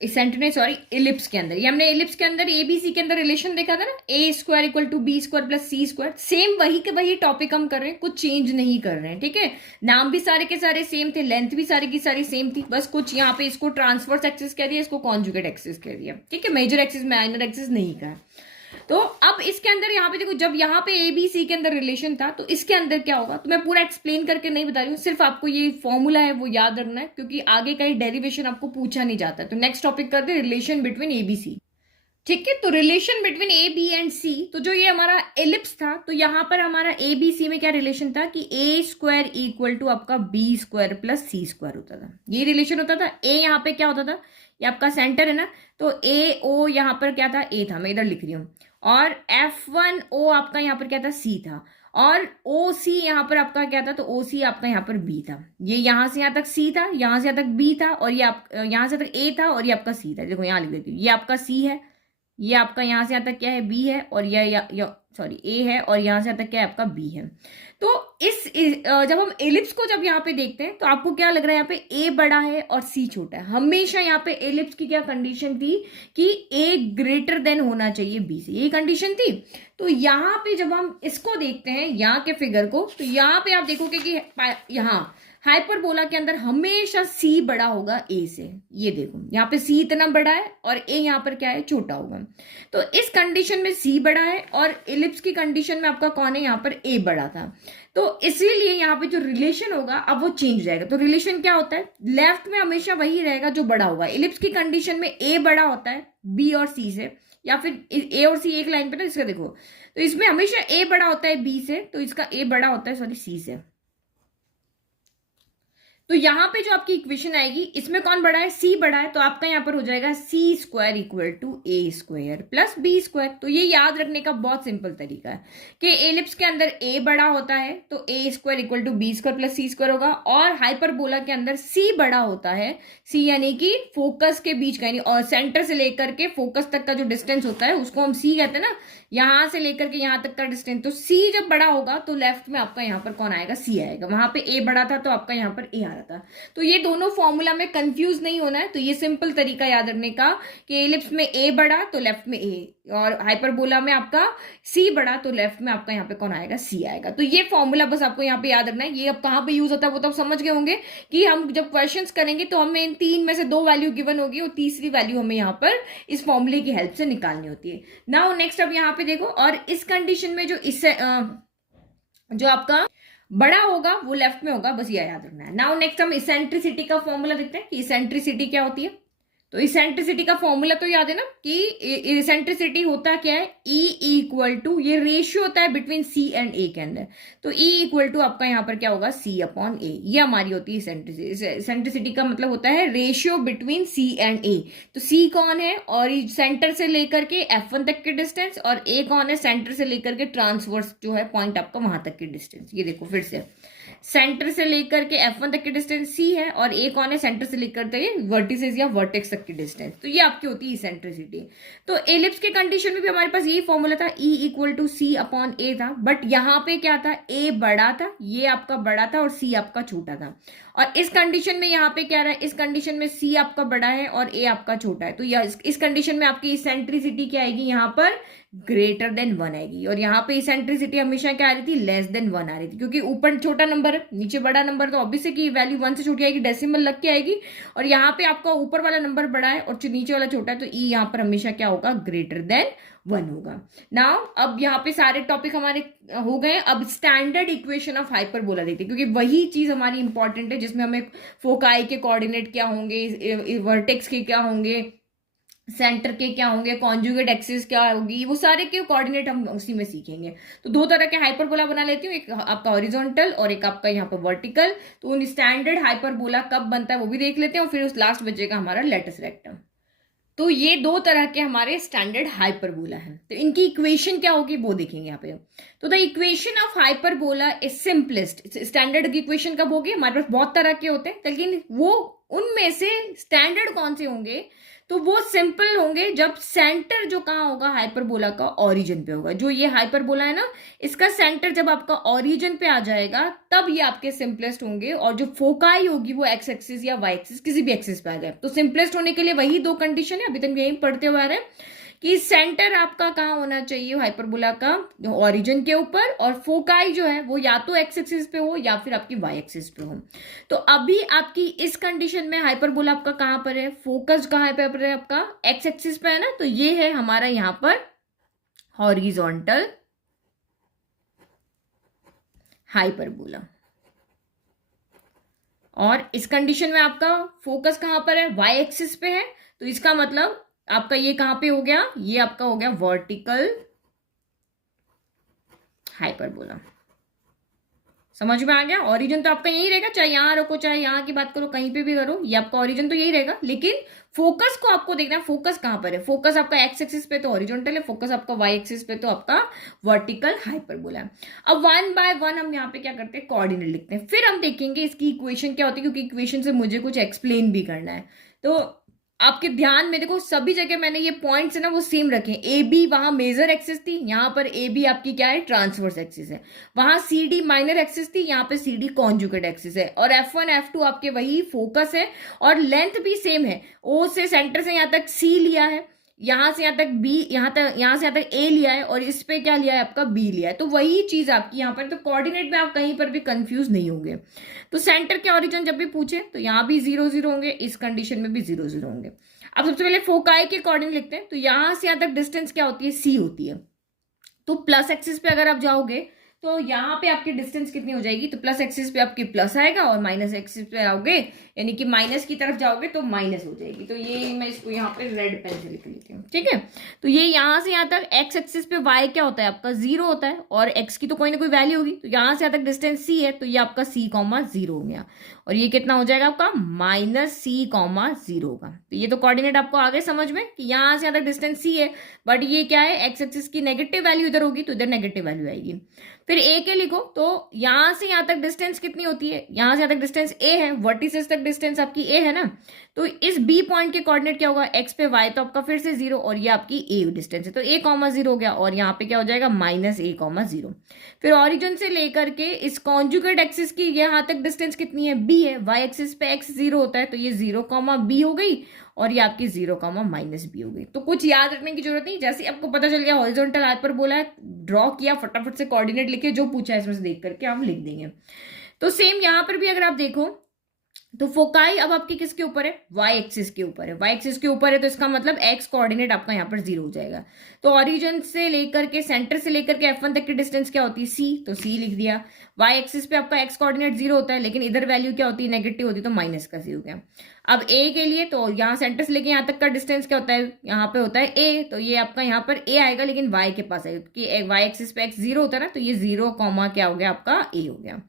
इलिप्स के अंदर, ये हमने इलिप्स के अंदर एबीसी के अंदर रिलेशन देखा था ना, A square equal to B square plus C square. Same वही के वही टॉपिक हम कर रहे हैं, कुछ चेंज नहीं कर रहे हैं। ठीक है, नाम भी सारे के सारे सेम थे, लेंथ भी सारी की सारी सेम थी, बस कुछ यहाँ पे इसको ट्रांसवर्स एक्सिस कह दिया, इसको कॉन्जुगेट एक्सिस कह दिया। ठीक है, मेजर एक्सिस माइनर एक्सिस नहीं कहा। तो अब इसके अंदर यहाँ पे देखो, जब यहाँ पे ए बी सी के अंदर रिलेशन था तो इसके अंदर क्या होगा, तो मैं पूरा एक्सप्लेन करके नहीं बता रही हूँ, सिर्फ आपको ये फॉर्मूला है वो याद रखना है, क्योंकि आगे का डेरिवेशन आपको पूछा नहीं जाता। तो नेक्स्ट टॉपिक करते हैं relation between A B C. ठीक है, तो relation between A B and C, तो जो ये हमारा एलिप्स था, तो यहाँ पर हमारा ए बी सी में क्या रिलेशन था कि ए स्क्वायर इक्वल टू आपका B square plus C square होता था, ये रिलेशन होता था। ए यहाँ पे क्या होता था, ये आपका सेंटर है ना, तो ए ओ यहाँ पर क्या था, ए था, मैं इधर लिख रही हूँ, और F1O आपका यहाँ पर क्या था, C था, और OC यहाँ पर आपका क्या था, तो OC आपका यहाँ पर B था। ये यहाँ से यहाँ तक C था, यहाँ से यहाँ तक B था, और ये आप यहाँ से तक A था, और ये आपका C था। देखो यहाँ लिख देती हूँ, ये आपका C है, ये आपका यहाँ से यहाँ तक क्या है, B है, और ये सॉरी A है, और यहाँ से यहाँ तक क्या है आपका B है। तो जब हम एलिप्स को जब यहाँ पे देखते हैं तो आपको क्या लग रहा है, यहाँ पे A बड़ा है और C छोटा है। हमेशा यहाँ पे एलिप्स की क्या कंडीशन थी कि A ग्रेटर देन होना चाहिए B से, ये कंडीशन थी। तो यहाँ पे जब हम इसको देखते हैं यहाँ के फिगर को, तो यहाँ पे आप देखोगे कि यहाँ हाइपरबोला के अंदर हमेशा C बड़ा होगा A से। ये देखो यहाँ पे C इतना बड़ा है और A यहाँ पर क्या है, छोटा होगा। तो इस कंडीशन में C बड़ा है, और एलिप्स की कंडीशन में आपका कौन है, यहाँ पर A बड़ा था। तो इसीलिए यहाँ पे जो रिलेशन होगा अब वो चेंज हो जाएगा। तो रिलेशन क्या होता है, लेफ्ट में हमेशा वही रहेगा जो बड़ा होगा। एलिप्स की कंडीशन में A बड़ा होता है B और C से, या फिर A और C एक लाइन पे ना, इसका देखो, तो इसमें हमेशा A बड़ा होता है B से, तो इसका A बड़ा होता है C से। तो यहाँ पे जो आपकी इक्वेशन आएगी इसमें कौन बड़ा है, सी बड़ा है, तो आपका यहाँ पर हो जाएगा C square equal to A square plus B square. तो ये याद रखने का बहुत सिंपल तरीका है कि एलिप्स के अंदर ए बड़ा होता है तो A square equal to B square plus C square होगा, और हाइपरबोला के अंदर सी बड़ा होता है, सी यानी कि फोकस के बीच का, यानी और सेंटर से लेकर के फोकस तक का जो डिस्टेंस होता है उसको हम सी कहते हैं ना, यहां से लेकर के यहां तक का डिस्टेंस। तो सी जब बड़ा होगा तो लेफ्ट में आपका यहाँ पर कौन आएगा, सी आएगा। वहां पे ए बड़ा था तो आपका यहाँ पर ए आ रहा था। तो ये दोनों फॉर्मूला में कंफ्यूज नहीं होना है। तो ये सिंपल तरीका याद रखने का कि एलिप्स में ए बड़ा तो लेफ्ट में ए, और हाइपरबोला में आपका सी बड़ा तो लेफ्ट में आपका यहाँ पे कौन आएगा, सी आएगा। तो ये फॉर्मूला बस आपको यहाँ पे याद रखना है। ये अब कहाँ पे यूज होता है वो तो आप समझ गए होंगे कि हम जब क्वेश्चंस करेंगे तो हमें इन तीन में से दो वैल्यू गिवन होगी और तीसरी वैल्यू हमें यहाँ पर इस फॉर्मूले की हेल्प से निकालनी होती है। नाउ नेक्स्ट अब यहाँ पे देखो, और इस कंडीशन में जो इससे जो आपका बड़ा होगा वो लेफ्ट में होगा, बस ये याद रखना है। नाउ नेक्स्ट हम इसेंट्रिसिटी का फॉर्मूला देखते हैं कि इसेंट्रिसिटी क्या होती है। तो इसेंट्रिसिटी का फॉर्मूला तो याद है ना कि इसेंट्रिसिटी होता क्या है, E इक्वल टू, ये रेशियो होता है बिटवीन C एंड A के अंदर। तो E इक्वल टू आपका यहाँ पर क्या होगा, C अपॉन A, ये हमारी होती है इसेंट्रिसिटी। इसेंट्रिसिटी का मतलब होता है ratio between C and A। तो C कौन है, और सेंटर से लेकर के F1 तक के डिस्टेंस, और A कौन है, सेंटर से लेकर के ट्रांसवर्स जो है पॉइंट आपका वहां तक के डिस्टेंस। ये देखो फिर से, सेंटर से लेकर के F1 तक की डिस्टेंस C है, और A कौन है, सेंटर से लेकर के वर्टिसेस या वर्टेक्स तक की डिस्टेंस। तो ये आपकी होती है इसेंट्रिसिटी। तो एलिप्स के कंडीशन में भी हमारे पास यही फॉर्मूला था, E equal to C upon A था, बट यहाँ पे क्या था, A बड़ा था, ये आपका बड़ा था और C आपका छोटा था। और इस कंडीशन में यहाँ पे क्या रहा है, इस कंडीशन में C आपका बड़ा है और A आपका छोटा है। तो इस कंडीशन में आपकी इसेंट्रिसिटी क्या आएगी, यहाँ पर ग्रेटर देन 1 आएगी, और यहाँ पे इसेंट्रिसिटी हमेशा क्या आ रही थी, लेस देन 1 आ रही थी, क्योंकि ऊपर छोटा नंबर है नीचे बड़ा नंबर, तो ऑब्वियसली की वैल्यू 1 से छोटी आएगी, डेसिमल लग के आएगी। और यहाँ पे आपका ऊपर वाला नंबर बड़ा है और नीचे वाला छोटा है, तो ई यहाँ पर हमेशा क्या होगा, ग्रेटर देन 1 होगा। नाउ अब यहाँ पे सारे टॉपिक हमारे हो गए। अब स्टैंडर्ड इक्वेशन ऑफ हाइपरबोला देखते हैं, क्योंकि वही चीज हमारी इंपॉर्टेंट है जिसमें हमें फोकाई के कोऑर्डिनेट क्या होंगे, वर्टेक्स के क्या होंगे, सेंटर के क्या होंगे, कॉन्जुगेट एक्सिस क्या होगी, वो सारे के कोऑर्डिनेट हम उसी में सीखेंगे। तो दो तरह के हाइपरबोला बना लेती हूँ, एक आपका हॉरिजॉन्टल और एक आपका यहाँ पर वर्टिकल। तो उन स्टैंडर्ड हाइपरबोला कब बनता है वो भी देख लेते हैं, और फिर उस लास्ट बचेगा हमारा लेटस रेक्टम। तो ये दो तरह के हमारे स्टैंडर्ड हाइपरबोला हैं। तो इनकी इक्वेशन क्या होगी वो देखेंगे यहाँ पे। तो the equation of hyperbola is simplest. Standard की इक्वेशन कब होगी, हमारे पास बहुत तरह के होते हैं, लेकिन वो उनमें से स्टैंडर्ड कौन से होंगे, तो वो सिंपल होंगे जब सेंटर जो कहाँ होगा हाइपरबोला का, ओरिजिन पे होगा। जो ये हाइपरबोला है ना, इसका सेंटर जब आपका ओरिजिन पे आ जाएगा तब ये आपके सिंपलेस्ट होंगे, और जो फोकाई होगी वो एक्स एक्सिस या वाई एक्सिस किसी भी एक्सिस पे आ जाए। तो सिंपलेस्ट होने के लिए वही दो कंडीशन है, अभी तक यही पढ़ते हुए आ रहे हैं कि सेंटर आपका कहाँ होना चाहिए हाइपरबोला का, ओरिजिन के ऊपर, और फोकाई जो है वो या तो एक्स एक्सिस पे हो या फिर आपकी वाई एक्सिस पे हो। तो अभी आपकी इस कंडीशन में हाइपरबोला आपका कहाँ पर है, फोकस कहाँ पर है आपका, एक्स एक्सिस पे है ना, तो ये है हमारा यहाँ पर हॉरिजॉन्टल हाइपरबोला। और इस कंडीशन में आपका फोकस कहां पर है, वाई एक्सिस पे है, तो इसका मतलब आपका ये कहां पे हो गया, ये आपका हो गया वर्टिकल हाइपरबोला। समझ में आ गया। ओरिजिन तो आपका यही रहेगा, चाहे यहां रखो चाहे यहां की बात करो, कहीं पे भी करो, ये आपका ओरिजिन तो यही रहेगा, लेकिन फोकस को आपको देखना है, फोकस कहां पर है। फोकस आपका एक्स एक्सिस पे तो हॉरिजॉन्टल है, फोकस आपका वाई एक्सिस पे तो आपका वर्टिकल हाइपरबोला है। अब 1 बाय 1 हम यहाँ पे क्या करते हैं, कोऑर्डिनेट लिखते हैं, फिर हम देखेंगे इसकी इक्वेशन क्या होती है, क्योंकि इक्वेशन से मुझे कुछ एक्सप्लेन भी करना है। तो आपके ध्यान में देखो, सभी जगह मैंने ये पॉइंट्स है ना वो सेम रखे। ए बी वहां मेजर एक्सिस थी, यहाँ पर ए बी आपकी क्या है, ट्रांसवर्स एक्सिस है। वहां सी डी माइनर एक्सिस थी, यहाँ पे सी डी कॉन्जुगेट एक्सिस है। और F1 F2 आपके वही फोकस है, और लेंथ भी सेम है। ओ से सेंटर से यहाँ तक सी लिया है, यहां से यहाँ तक बी, यहाँ से यहाँ तक ए लिया है, और इस पे क्या लिया है आपका बी लिया है। तो वही चीज आपकी यहाँ पर, तो कोऑर्डिनेट में आप कहीं पर भी कंफ्यूज नहीं होंगे। तो सेंटर के ओरिजिन जब भी पूछे तो यहाँ भी 0 0 होंगे, इस कंडीशन में भी 0 0 होंगे। अब सबसे पहले फोकाई के कोऑर्डिनेट लिखते हैं। तो यहां से यहाँ तक डिस्टेंस क्या होती है, सी होती है। तो प्लस एक्सिस पे अगर आप जाओगे तो यहाँ पे आपकी डिस्टेंस कितनी हो जाएगी, तो प्लस एक्सिस पे आपकी प्लस आएगा, और माइनस एक्सिस पे आओगे यानी कि माइनस की तरफ जाओगे तो माइनस हो जाएगी। तो ये मैं इसको यहाँ पे रेड पेन से लिख लेती हूँ, ठीक है। तो ये यहाँ से यहाँ तक एक्स एक्सिस पे वाई क्या होता है आपका 0 होता है, और एक्स की तो कोई ना कोई वैल्यू होगी। तो यहाँ से यहाँ तक डिस्टेंस सी है, तो ये आपका सी कॉमा 0 हो गया। और ये कितना हो जाएगा आपका -c,0 होगा। तो ये तो कोऑर्डिनेट आपको आगे समझ में कि यहां से यहाँ तक डिस्टेंस c है, बट ये क्या है, एक्स एक्सिस की नेगेटिव वैल्यू इधर होगी तो इधर नेगेटिव वैल्यू आएगी। फिर a के लिखो, तो यहां से यहां तक डिस्टेंस कितनी होती है, यहां से यहां तक डिस्टेंस a है, वर्टिसेस तक डिस्टेंस आपकी a है ना, तो इस b पॉइंट के कोऑर्डिनेट क्या होगा, x पे y, तो आपका फिर से 0 और ये आपकी a डिस्टेंस है, तो a,0 हो गया और यहाँ पे क्या हो जाएगा -a,0। फिर ऑरिजिन से लेकर के इस कॉन्जुगेट एक्सिस की यहाँ तक डिस्टेंस कितनी है, b है, y एक्सिस पे x 0 होता है, तो ये 0, b हो गई और ये आपकी 0, -b हो गई। तो कुछ याद रखने की जरूरत नहीं, जैसे आपको पता चल गया हॉरिजॉन्टल हाइपरबोला है, ड्रॉ किया, फटाफट से कोऑर्डिनेट लिखे, जो पूछा है इसमें से देख करके हम लिख देंगे। तो सेम यहाँ पर भी अगर आप देखो तो फोकाई अब आपकी किसके ऊपर है, वाई एक्सिस के ऊपर है, वाई एक्सिस के ऊपर है, तो इसका मतलब एक्स कोऑर्डिनेट आपका यहाँ पर 0 हो जाएगा। तो ओरिजिन से लेकर के सेंटर से लेकर के F1 तक की डिस्टेंस क्या होती है, c, तो c लिख दिया। वाई एक्सिस पे आपका एक्स कोऑर्डिनेट 0 होता है, लेकिन इधर वैल्यू क्या होती है, नेगेटिव होती है, तो माइनस का c हो गया। अब a के लिए तो यहाँ सेंटर से लेके यहाँ तक का डिस्टेंस क्या होता है, यहाँ पे होता है a, तो ये आपका यहाँ पर a आएगा, लेकिन y के पास आएगा, क्योंकि वाई एक्सिस पे x 0 होता है ना, तो ये 0, क्या हो गया आपका a हो गया।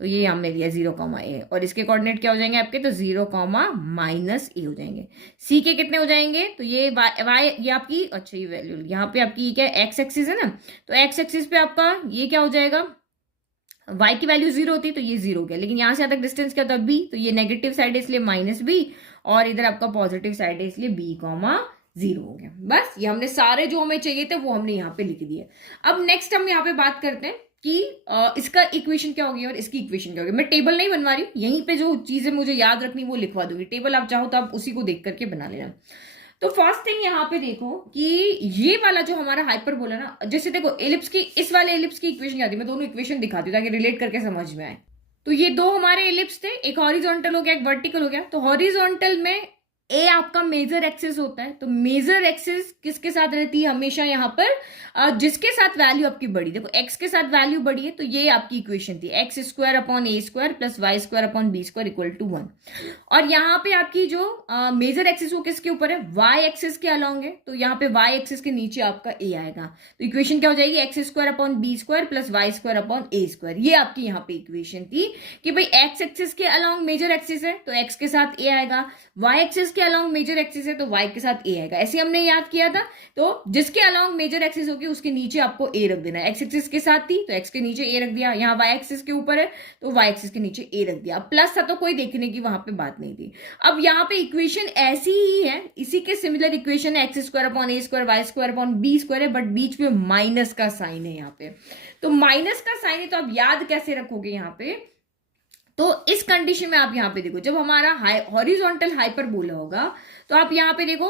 तो ये हमने लिया 0, a, और इसके कोऑर्डिनेट क्या हो जाएंगे आपके, तो 0, -a हो जाएंगे। c के कितने हो जाएंगे, तो ये y ये आपकी, अच्छा ये वैल्यू यहाँ पे आपकी क्या है, x एक्सिस है ना, तो x एक्सिस पे आपका ये क्या हो जाएगा, y की वैल्यू 0 होती है, तो ये 0 हो गया, लेकिन यहाँ से यहाँ तक डिस्टेंस क्या होता है b, तो ये नेगेटिव साइड है इसलिए -b, और इधर आपका पॉजिटिव साइड है इसलिए b, 0 हो गया। बस ये हमने सारे जो हमें चाहिए थे वो हमने यहाँ पे लिख दिए। अब नेक्स्ट हम यहाँ पे बात करते हैं कि इसका इक्वेशन क्या होगी और इसकी इक्वेशन क्या होगी। मैं टेबल नहीं बनवा रही हूँ, यहीं पे जो चीजें मुझे याद रखनी वो लिखवा दूंगी, टेबल आप चाहो तो आप उसी को देख करके बना लेना। तो फर्स्ट थिंग यहाँ पे देखो कि ये वाला जो हमारा हाइपरबोला ना, जैसे देखो एलिप्स की, इस वाले एलिप्स की इक्वेशन क्या थी, मैं दोनों इक्वेशन दिखाती हूँ ताकि रिलेट करके समझ में आए। तो ये दो हमारे एलिप्स थे, एक हॉरिजॉन्टल हो गया एक वर्टिकल हो गया। तो हॉरिजॉन्टल में ए आपका मेजर एक्सिस होता है, तो मेजर एक्सिस किसके साथ रहती है हमेशा, यहाँ पर जिसके साथ वैल्यू आपकी बड़ी, देखो एक्स के साथ वैल्यू बड़ी है, तो ये आपकी इक्वेशन थी x² / a² + y² / b² = 1। और यहाँ पे आपकी जो मेजर एक्सिस वो किसके ऊपर है, वाई एक्सिस के अलॉन्ग है, तो यहाँ पे वाई एक्सिस के नीचे आपका ए आएगा, तो इक्वेशन क्या हो जाएगी, x² / b² + y² / a²। ये आपकी यहाँ पे इक्वेशन थी कि भाई एक्स एक्सिस के अलॉन्ग मेजर एक्सिस है तो एक्स के साथ ए आएगा, वाई एक्सिस के अलॉन्ग मेजर एक्सिस है तो वाई के साथ ए आएगा, ऐसे हमने याद किया था। तो जिसके अलॉन्ग मेजर एक्सिस होगी उसके नीचे आपको ए रख देना है, एक्स एक्सिस के साथ थी तो एक्स के नीचे ए रख दिया, यहाँ वाई एक्सिस के ऊपर है तो वाई एक्सिस के नीचे ए रख दिया, प्लस था तो कोई देखने की वहां पे बात नहीं थी। अब यहाँ पे इक्वेशन ऐसी ही है, इसी के सिमिलर इक्वेशन है, x² / a² y² / b² है, बट बीच में माइनस का साइन है यहाँ पे। तो माइनस का साइन है तो आप याद कैसे रखोगे यहाँ पे, तो इस कंडीशन में आप यहाँ पे देखो, जब हमारा हॉरिजॉन्टल हाइपरबोला होगा तो आप यहाँ पे देखो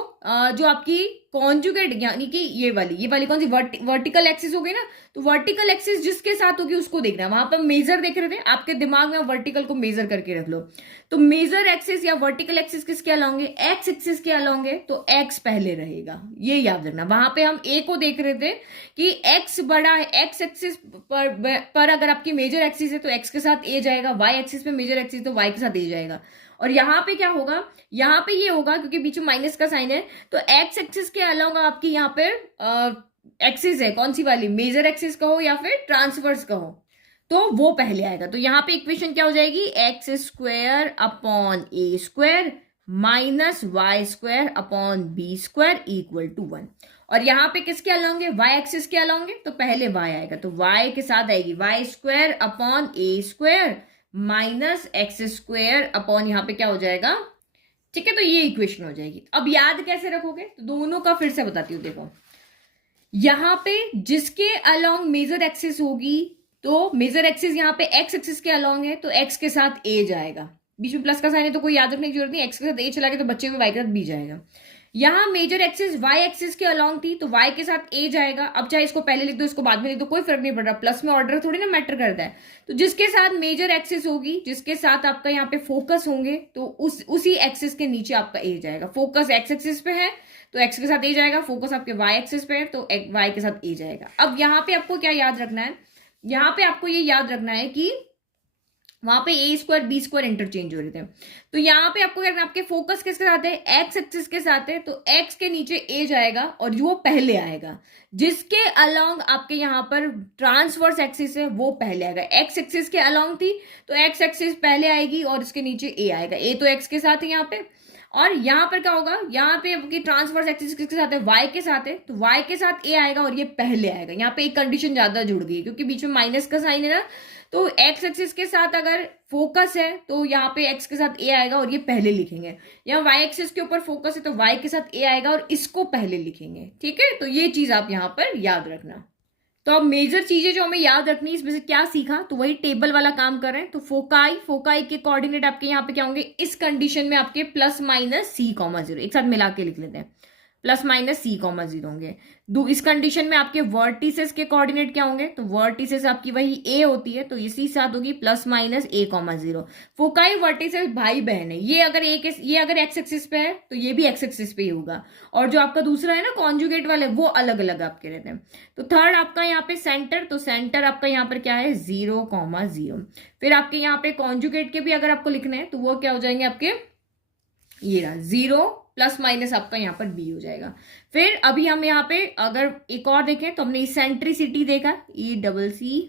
जो आपकी कॉन्जुगेट यानी कि ये वाली कौन सी वर्टिकल एक्सिस होगी ना, तो वर्टिकल एक्सिस जिसके साथ होगी उसको देखना है। वहां पर मेजर देख रहे थे, आपके दिमाग में वर्टिकल को मेजर करके रख लो। तो मेजर एक्सिस या वर्टिकल एक्सिस किसके अलॉन्ग है, एक्स एक्सिस के अलॉन्ग है, तो एक्स पहले रहेगा, ये याद रखना। वहां पे हम ए को देख रहे थे कि एक्स बड़ा है, एक्स एक्सिस पर अगर आपकी मेजर एक्सिस है तो एक्स के साथ ए जाएगा, वाई एक्सिस पे मेजर एक्सिस तो वाई के साथ ए जाएगा। और यहाँ पे क्या होगा, यहाँ पे ये होगा क्योंकि बीच में माइनस का साइन है, तो एक्स एक्सिस के अलॉन्ग आपकी यहाँ पे एक्सिस है, कौन सी वाली, मेजर एक्सिस कहो या फिर ट्रांसवर्स कहो, तो वो पहले आएगा। तो यहाँ पे इक्वेशन क्या हो जाएगी, x² / a² - y² / b² = 1। और यहाँ पे किसके अलॉन्ग है, y एक्सिस के अलॉन्ग है, तो पहले y आएगा, तो y के साथ आएगी y² / a² - x² यहाँ पे क्या हो जाएगा, ठीक है। तो ये इक्वेशन हो जाएगी। अब याद कैसे रखोगे, तो दोनों का फिर से बताती हूँ। देखो यहाँ पे जिसके अलॉन्ग मेजर एक्सिस होगी, तो मेजर एक्सिस यहाँ पे एक्स एक्सिस के अलॉन्ग है, तो एक्स के साथ ए जाएगा, बीच में प्लस का साइन है तो कोई याद रखने की जरूरत नहीं, एक्स के साथ ए चला गया तो बच्चे में वाई के साथ बी जाएगा। यहाँ मेजर एक्सिस वाई एक्सिस के अलॉन्ग थी तो वाई के साथ ए जाएगा। अब चाहे इसको पहले लिख दो इसको बाद में लिख दो, कोई फर्क नहीं पड़ रहा, प्लस में ऑर्डर थोड़ी ना मैटर करता है। तो जिसके साथ मेजर एक्सिस होगी, जिसके साथ आपका यहाँ पे फोकस होंगे, तो उसी एक्सिस के नीचे आपका ए जाएगा। फोकस एक्स एक्सिस पे है तो एक्स के साथ ए जाएगा, फोकस आपके वाई एक्सिस पे है तो वाई के साथ ए जाएगा। अब यहाँ पे आपको क्या याद रखना है, यहाँ पे आपको ये याद रखना है कि वहां पे ए स्क्वायर बी स्क्वायर इंटरचेंज हो रहे थे। तो यहाँ पे आपको क्या करना है, आपके फोकस किसके साथ है, एक्स एक्सिस के साथ है, तो एक्स के नीचे ए जाएगा और जो पहले आएगा, जिसके अलोंग आपके यहाँ पर ट्रांसवर्स एक्सिस है वो पहले आएगा। एक्स एक्सिस के अलोंग थी तो एक्स एक्सिस पहले आएगी और इसके नीचे ए आएगा। ए तो एक्स के साथ है यहाँ पे, और यहाँ पर क्या होगा, यहाँ पे आपकी ट्रांसवर्स एक्सिस किसके साथ है, वाई के साथ है, तो वाई के साथ ए आएगा और ये पहले आएगा। यहाँ पे एक कंडीशन ज्यादा जुड़ गई क्योंकि बीच में माइनस का साइन है ना, तो एक्स एक्सिस के साथ अगर फोकस है तो यहाँ पे एक्स के साथ ए आएगा और ये पहले लिखेंगे। यहाँ वाई एक्सिस के ऊपर फोकस है तो वाई के साथ ए आएगा और इसको पहले लिखेंगे। ठीक है, तो ये चीज आप यहाँ पर याद रखना। तो अब मेजर चीजें जो हमें याद रखनी, इसमें से क्या सीखा, तो वही टेबल वाला काम कर रहे हैं। तो फोकाई के कोऑर्डिनेट आपके यहाँ पे क्या होंगे, इस कंडीशन में आपके plus minus C comma zero, एक साथ मिला के लिख लेते हैं, plus minus C comma zero होंगे। इस कंडीशन में आपके वर्टिसेस के कोऑर्डिनेट क्या होंगे, तो वर्टिसेस आपकी वही ए होती है तो इसी साथ होगी प्लस माइनस ए कॉमा जीरो। फोकाई वर्टिसेस भाई बहन है, ये अगर एक्स एक्सिस पे है तो ये भी एक्स एक्सिस पे ही होगा, और जो आपका दूसरा है ना कॉन्जुगेट वाले वो अलग अलग आपके रहते हैं। तो थर्ड आपका यहाँ पे सेंटर, तो सेंटर आपका यहाँ पर क्या है, 0,0। फिर आपके यहाँ पे कॉन्जुगेट के भी अगर आपको लिखने हैं तो वो क्या हो जाएंगे आपके, ये रहा 0 प्लस माइनस आपका यहाँ पर बी हो जाएगा। फिर अभी हम यहाँ पे अगर एक और देखें तो हमने इसेंट्रिसिटी देखा, ECC,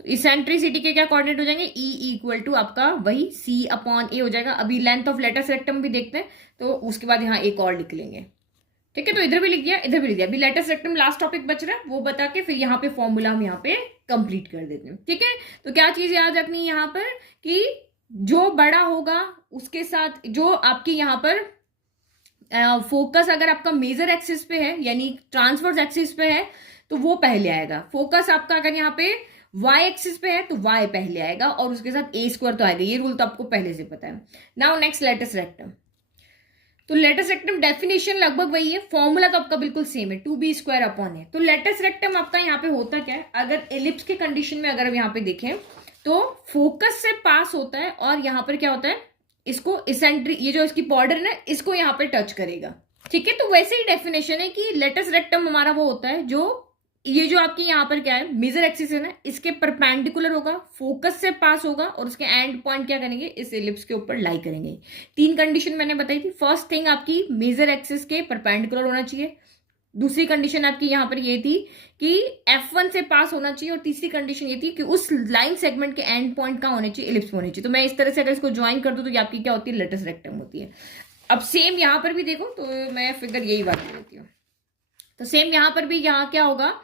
तो इसेंट्रिसिटी के क्या कोऑर्डिनेट हो जाएंगे, E इक्वल टू आपका वही C अपॉन ए हो जाएगा। अभी लेंथ ऑफ लेटस रेक्टम भी देखते हैं, तो उसके बाद यहाँ एक और लिख लेंगे। ठीक है, तो इधर भी लिख दिया, इधर भी लिख दिया। अभी लेटस रेक्टम लास्ट टॉपिक बच रहा है, वो बता के फिर यहाँ पे फॉर्मूला हम यहाँ पे कंप्लीट कर देते हैं। ठीक है, तो क्या चीज याद रखनी है यहाँ पर कि जो बड़ा होगा उसके साथ जो आपकी यहाँ पर फोकस अगर आपका मेजर एक्सिस पे है यानी ट्रांसवर्स एक्सिस पे है तो वो पहले आएगा। फोकस आपका अगर यहाँ पे वाई एक्सिस पे है तो वाई पहले आएगा और उसके साथ ए स्क्वायर तो आएगा। ये रूल तो आपको पहले से पता है। Now next latus rectum. तो लेटस रेक्टम डेफिनेशन लगभग वही है, फॉर्मूला तो आपका बिल्कुल सेम है, 2b स्क्वायर अपॉन है। तो लेटस रेक्टम आपका यहाँ पे होता क्या है, अगर एलिप्स के कंडीशन में अगर हम यहाँ पे देखें तो फोकस से पास होता है और यहाँ पर क्या होता है, इसको इसेंट्रिक, ये जो इसकी बॉर्डर है ना इसको यहाँ पे टच करेगा। ठीक है, तो वैसे ही डेफिनेशन है कि लेटस रेक्टम हमारा वो होता है जो ये जो आपकी यहाँ पर क्या है मेजर एक्सिस है ना इसके परपेंडिकुलर होगा, फोकस से पास होगा और उसके एंड पॉइंट क्या करेंगे, इस एलिप्स के ऊपर लाई करेंगे। 3 कंडीशन मैंने बताई थी। फर्स्ट थिंग आपकी मेजर एक्सिस के परपेंडिकुलर होना चाहिए, दूसरी कंडीशन आपकी यहाँ पर ये थी कि F1 से पास होना चाहिए, और तीसरी कंडीशन ये थी कि उस लाइन सेगमेंट के एंड पॉइंट कहाँ होने चाहिए, एलिप्स होने चाहिए। तो मैं इस तरह से अगर इसको ज्वाइन कर दूं तो ये आपकी क्या होती है, लेटस रेक्टम होती है। अब सेम यहाँ पर भी देखो तो मैं फिगर यही बात देती हूँ। तो सेम यहाँ पर भी यहाँ क्या होगा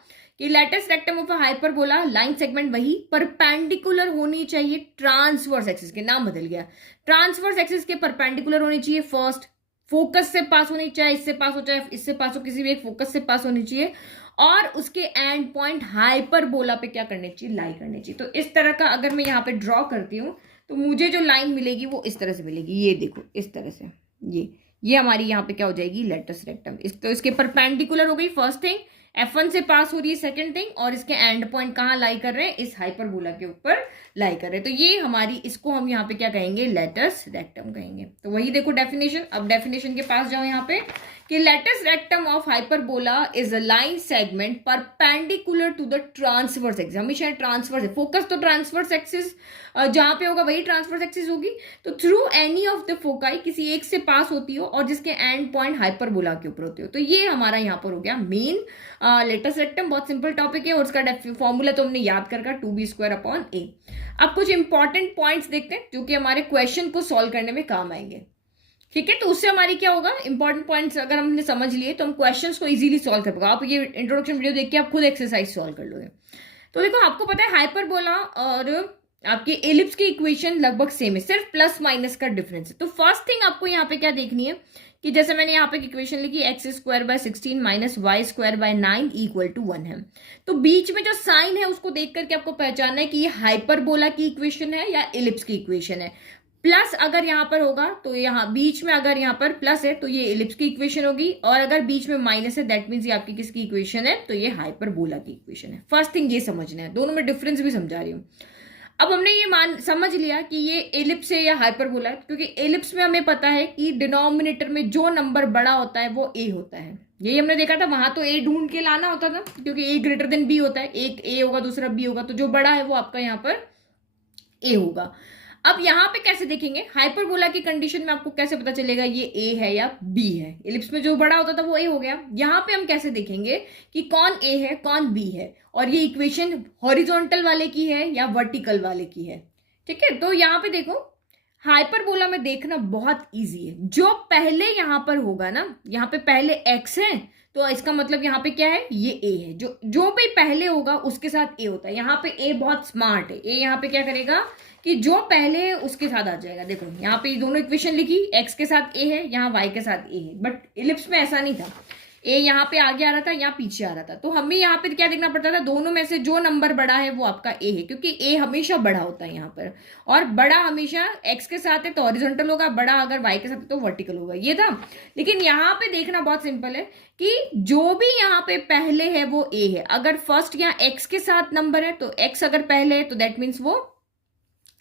कि latus rectum of hyperbola line segment वही परपेंडिकुलर होनी चाहिए ट्रांसवर्स एक्सिस के, नाम बदल गया, ट्रांसवर्स एक्सिस के परपेंडिकुलर होनी चाहिए। फर्स्ट फोकस से पास होनी चाहिए, इससे पास हो चाहे इससे पास हो, किसी भी एक फोकस से पास होनी चाहिए, और उसके एंड पॉइंट हाइपरबोला पे क्या करने चाहिए, लाई करने चाहिए। तो इस तरह का अगर मैं यहाँ पे ड्रॉ करती हूँ तो मुझे जो लाइन मिलेगी वो इस तरह से मिलेगी, ये देखो इस तरह से, ये हमारी यहाँ पे क्या हो जाएगी, लेटस रेक्टम। तो इसके परपेंडिकुलर हो गई फर्स्ट थिंग, F1 से पास हो रही है सेकंड थिंग, और इसके एंड पॉइंट कहाँ लाई कर रहे हैं, इस हाइपरबोला के ऊपर लाई कर रहे हैं। तो ये हमारी, इसको हम यहाँ पे क्या कहेंगे, लेटस रेक्टम कहेंगे। तो वही देखो डेफिनेशन। अब डेफिनेशन के पास जाओ यहाँ पे कि latus rectum of hyperbola is a line segment perpendicular to the transverse axis. हमेशा ट्रांसवर्स है, फोकस तो ट्रांसवर्स एक्सिस जहां पे होगा वही ट्रांसवर्स एक्सिस होगी। तो through any of the foci, किसी एक से पास होती हो और जिसके एंड पॉइंट हाइपरबोला के ऊपर होते हो। तो ये हमारा यहाँ पर हो गया मेन लेटस रेक्टम। बहुत सिंपल टॉपिक है और उसका फॉर्मूला तो हमने याद करके 2b स्क्वायर अपॉन ए। अब कुछ इंपॉर्टेंट पॉइंट्स देखते हैं जो कि हमारे क्वेश्चन को सॉल्व करने में काम आएंगे। ठीक है, तो उससे हमारी क्या होगा, इंपॉर्टेंट पॉइंट्स अगर हमने समझ लिए तो हम क्वेश्चंस को इजीली सॉल्व कर पाएंगे। आप ये इंट्रोडक्शन वीडियो देख के आप खुद एक्सरसाइज सॉल्व कर लोगे। तो देखो आपको पता है हाइपरबोला और आपके एलिप्स की इक्वेशन लगभग सेम है, सिर्फ प्लस माइनस का डिफरेंस है। तो फर्स्ट थिंग आपको यहाँ पे क्या देखनी है कि जैसे मैंने यहाँ पे इक्वेशन लिखी x² / 16 - y² / 9 = 1 है। तो बीच में जो साइन है उसको देख करके आपको पहचानना है कि ये हाइपरबोला की इक्वेशन है या एलिप्स की इक्वेशन है। प्लस अगर यहाँ पर होगा तो यहाँ बीच में अगर यहाँ पर प्लस है तो ये एलिप्स की इक्वेशन होगी, और अगर बीच में माइनस है दैट मीन्स ये आपकी किसकी इक्वेशन है, तो ये हाइपरबोला की इक्वेशन है। फर्स्ट थिंग ये समझना है, दोनों में डिफरेंस भी समझा रही हूँ। अब हमने ये समझ लिया कि ये एलिप्स है या हाइपरबोला है, क्योंकि एलिप्स में हमें पता है कि डिनोमिनेटर में जो नंबर बड़ा होता है वो ए होता है। यही हमने देखा था, वहां तो ए ढूंढ के लाना होता था क्योंकि ए ग्रेटर देन बी होता है, एक ए होगा दूसरा बी होगा, तो जो बड़ा है वो आपका यहाँ पर ए होगा। अब यहां पे कैसे देखेंगे हाइपरबोला की कंडीशन में, आपको कैसे पता चलेगा ये ए है या बी है? एलिप्स में जो बड़ा होता था वो ए हो गया, यहां पे हम कैसे देखेंगे कि कौन ए है कौन बी है, और ये इक्वेशन हॉरिजॉन्टल वाले की है या वर्टिकल वाले की है? ठीक है, तो यहां पे देखो हाइपरबोला में देखना बहुत इजी है। जो पहले यहां पर होगा ना, यहां पे पहले एक्स है तो इसका मतलब यहाँ पे क्या है, ये ए है। जो जो भी पहले होगा उसके साथ ए होता है। यहाँ पे ए बहुत स्मार्ट है, ए यहाँ पे क्या करेगा कि जो पहले है उसके साथ आ जाएगा। देखो यहाँ पे दोनों इक्वेशन लिखी, एक्स के साथ ए है, यहाँ वाई के साथ ए है, बट इलिप्स में ऐसा नहीं था। ए यहाँ पे आगे आ रहा था, यहाँ पीछे आ रहा था, तो हमें यहाँ पे क्या देखना पड़ता था, दोनों में से जो नंबर बड़ा है वो आपका ए है, क्योंकि ए हमेशा बड़ा होता है यहाँ पर, और बड़ा हमेशा एक्स के साथ है तो हॉरिजॉन्टल होगा, बड़ा अगर वाई के साथ है तो वर्टिकल होगा, ये था। लेकिन यहाँ पे देखना बहुत सिंपल है कि जो भी यहाँ पे पहले है वो ए है। अगर फर्स्ट यहाँ एक्स के साथ नंबर है तो एक्स अगर पहले है तो दैट मीन्स वो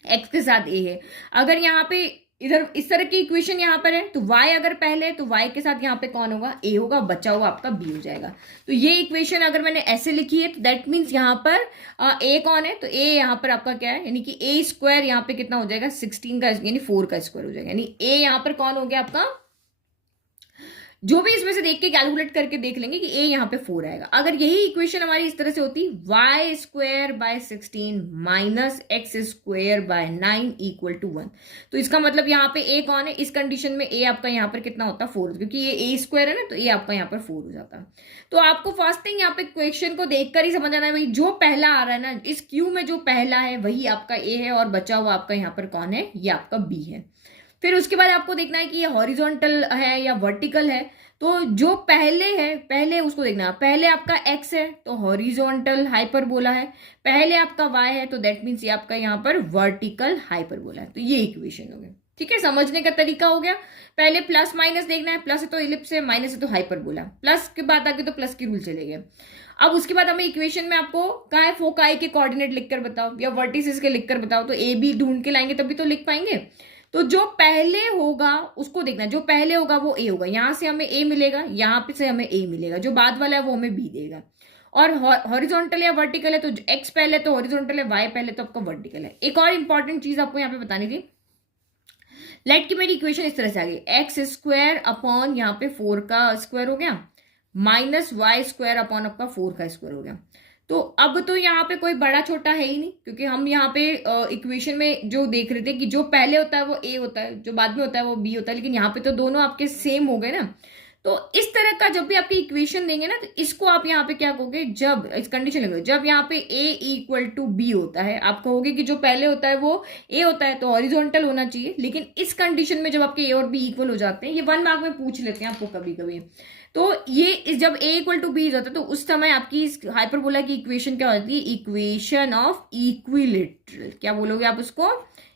एक्स के साथ ए है। अगर यहाँ पे इधर इस तरह की इक्वेशन यहाँ पर है तो y अगर पहले है तो y के साथ यहाँ पे कौन होगा, a होगा, बचा हुआ आपका b हो जाएगा। तो ये इक्वेशन अगर मैंने ऐसे लिखी है तो दैट मीन्स यहाँ पर a कौन है, तो a यहाँ पर आपका क्या है, यानी कि a स्क्वायर यहाँ पे कितना हो जाएगा, 16 का यानी 4 का स्क्वायर हो जाएगा, यानी a यहाँ पर कौन हो गया आपका, जो भी इसमें से देख के कैलकुलेट करके देख लेंगे कि a यहाँ पे 4 आएगा। अगर यही इक्वेशन हमारी इस तरह से होती, y square by 16 minus X square by 9 equal to 1, तो इसका मतलब यहाँ पे a कौन है, इस कंडीशन में a आपका यहाँ पर कितना होता है 4, क्योंकि ये a स्क्वायर है ना, तो a आपका यहाँ पर 4 हो जाता है। तो आपको फर्स्ट थिंग यहाँ पे क्वेश्चन को देखकर ही समझ आना है, भाई जो पहला आ रहा है ना, इस क्यू में जो पहला है वही आपका a है, और बचा हुआ आपका यहाँ पर कौन है, ये आपका b है। फिर उसके बाद आपको देखना है कि ये हॉरिजॉन्टल है या वर्टिकल है, तो जो पहले है पहले उसको देखना है। पहले आपका x है तो हॉरिजॉन्टल हाइपरबोला है, पहले आपका y है तो दैट मीन्स ये आपका यहाँ पर वर्टिकल हाइपरबोला है। तो ये इक्वेशन हो गया, ठीक है, समझने का तरीका हो गया। पहले प्लस माइनस देखना है, प्लस है तो इलिप्स है, माइनस है तो हाइपरबोला, प्लस के बाद आगे तो प्लस की रूल चले गए। अब उसके बाद हमें इक्वेशन में आपको कहा है फोकाई के कोऑर्डिनेट लिखकर बताओ या वर्टिसेस के लिखकर बताओ, तो ए बी ढूंढ के लाएंगे तभी तो लिख पाएंगे। तो जो पहले होगा उसको देखना, जो पहले होगा वो ए होगा, यहां से हमें ए मिलेगा, यहां पे से हमें ए मिलेगा, जो बाद वाला है वो हमें बी देगा। और हॉरिजॉन्टल या वर्टिकल है तो एक्स पहले तो हॉरिजॉन्टल है, वाई पहले तो आपका वर्टिकल है। एक और इंपॉर्टेंट चीज आपको यहाँ पे बतानी थी, लेट की मेरी इक्वेशन इस तरह से आ गई, एक्स स्क्वायर अपॉन यहाँ पे 4 का स्क्वायर हो गया, माइनस वाई स्क्वायर अपॉन आपका 4 का स्क्वायर हो गया। तो अब तो यहाँ पे कोई बड़ा छोटा है ही नहीं, क्योंकि हम यहाँ पे इक्वेशन में जो देख रहे थे कि जो पहले होता है वो ए होता है, जो बाद में होता है वो बी होता है, लेकिन यहाँ पे तो दोनों आपके सेम हो गए ना। तो इस तरह का जब भी आपकी इक्वेशन देंगे ना, तो इसको आप यहाँ पे क्या कहोगे, जब इस कंडीशन लगोगे, जब यहाँ पे a इक्वल टू बी होता है, आप कहोगे कि जो पहले होता है वो a होता है तो हॉरिजॉन्टल होना चाहिए। लेकिन इस कंडीशन में जब आपके a और b इक्वल हो जाते हैं, ये 1 मार्क में पूछ लेते हैं आपको कभी कभी, तो ये जब a इक्वल टू बी होता है तो उस समय आपकी इस हाइपरबोला की इक्वेशन क्या होती है, इक्वेशन ऑफ इक्विलेटरल, क्या बोलोगे आप उसको,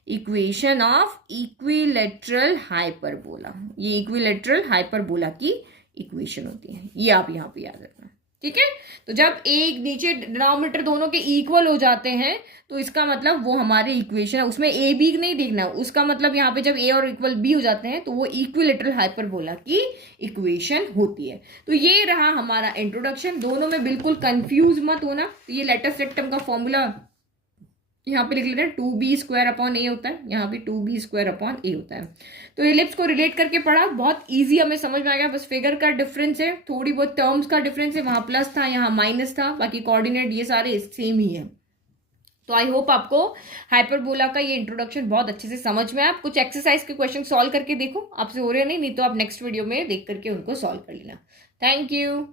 इक्वेशन ऑफ इक्विलेटरल हाइपरबोला। ये इक्विलेटरल हाइपरबोला की इक्वेशन होती है, ये आप यहाँ पे याद रखना, ठीक है। तो जब एक नीचे डिनोमिनेटर दोनों के इक्वल हो जाते हैं तो इसका मतलब वो हमारे इक्वेशन है, उसमें ए बी नहीं देखना, उसका मतलब यहाँ पे जब ए और इक्वल बी हो जाते हैं तो वो इक्विलेटरल हाइपरबोला की इक्वेशन होती है। तो ये रहा हमारा इंट्रोडक्शन, दोनों में बिल्कुल कंफ्यूज मत होना। तो ये लेटेस्ट सिस्टम का फॉर्मूला यहाँ पे लिख लेते हैं, 2b स्क्वायर अपॉन ए होता है, यहाँ पे 2b स्क्वायर अपॉन ए होता है। तो इलिप्स को रिलेट करके पढ़ा, बहुत इजी हमें समझ में आ गया, बस फिगर का डिफरेंस है, थोड़ी बहुत टर्म्स का डिफरेंस है, वहां प्लस था यहाँ माइनस था, बाकी कोऑर्डिनेट ये सारे सेम ही है। तो आई होप आपको हाइपरबोला का ये इंट्रोडक्शन बहुत अच्छे से समझ में आया। आप कुछ एक्सरसाइज के क्वेश्चन सॉल्व करके देखो, आपसे हो रहे नहीं तो आप नेक्स्ट वीडियो में देख करके उनको सॉल्व कर लेना। Thank you.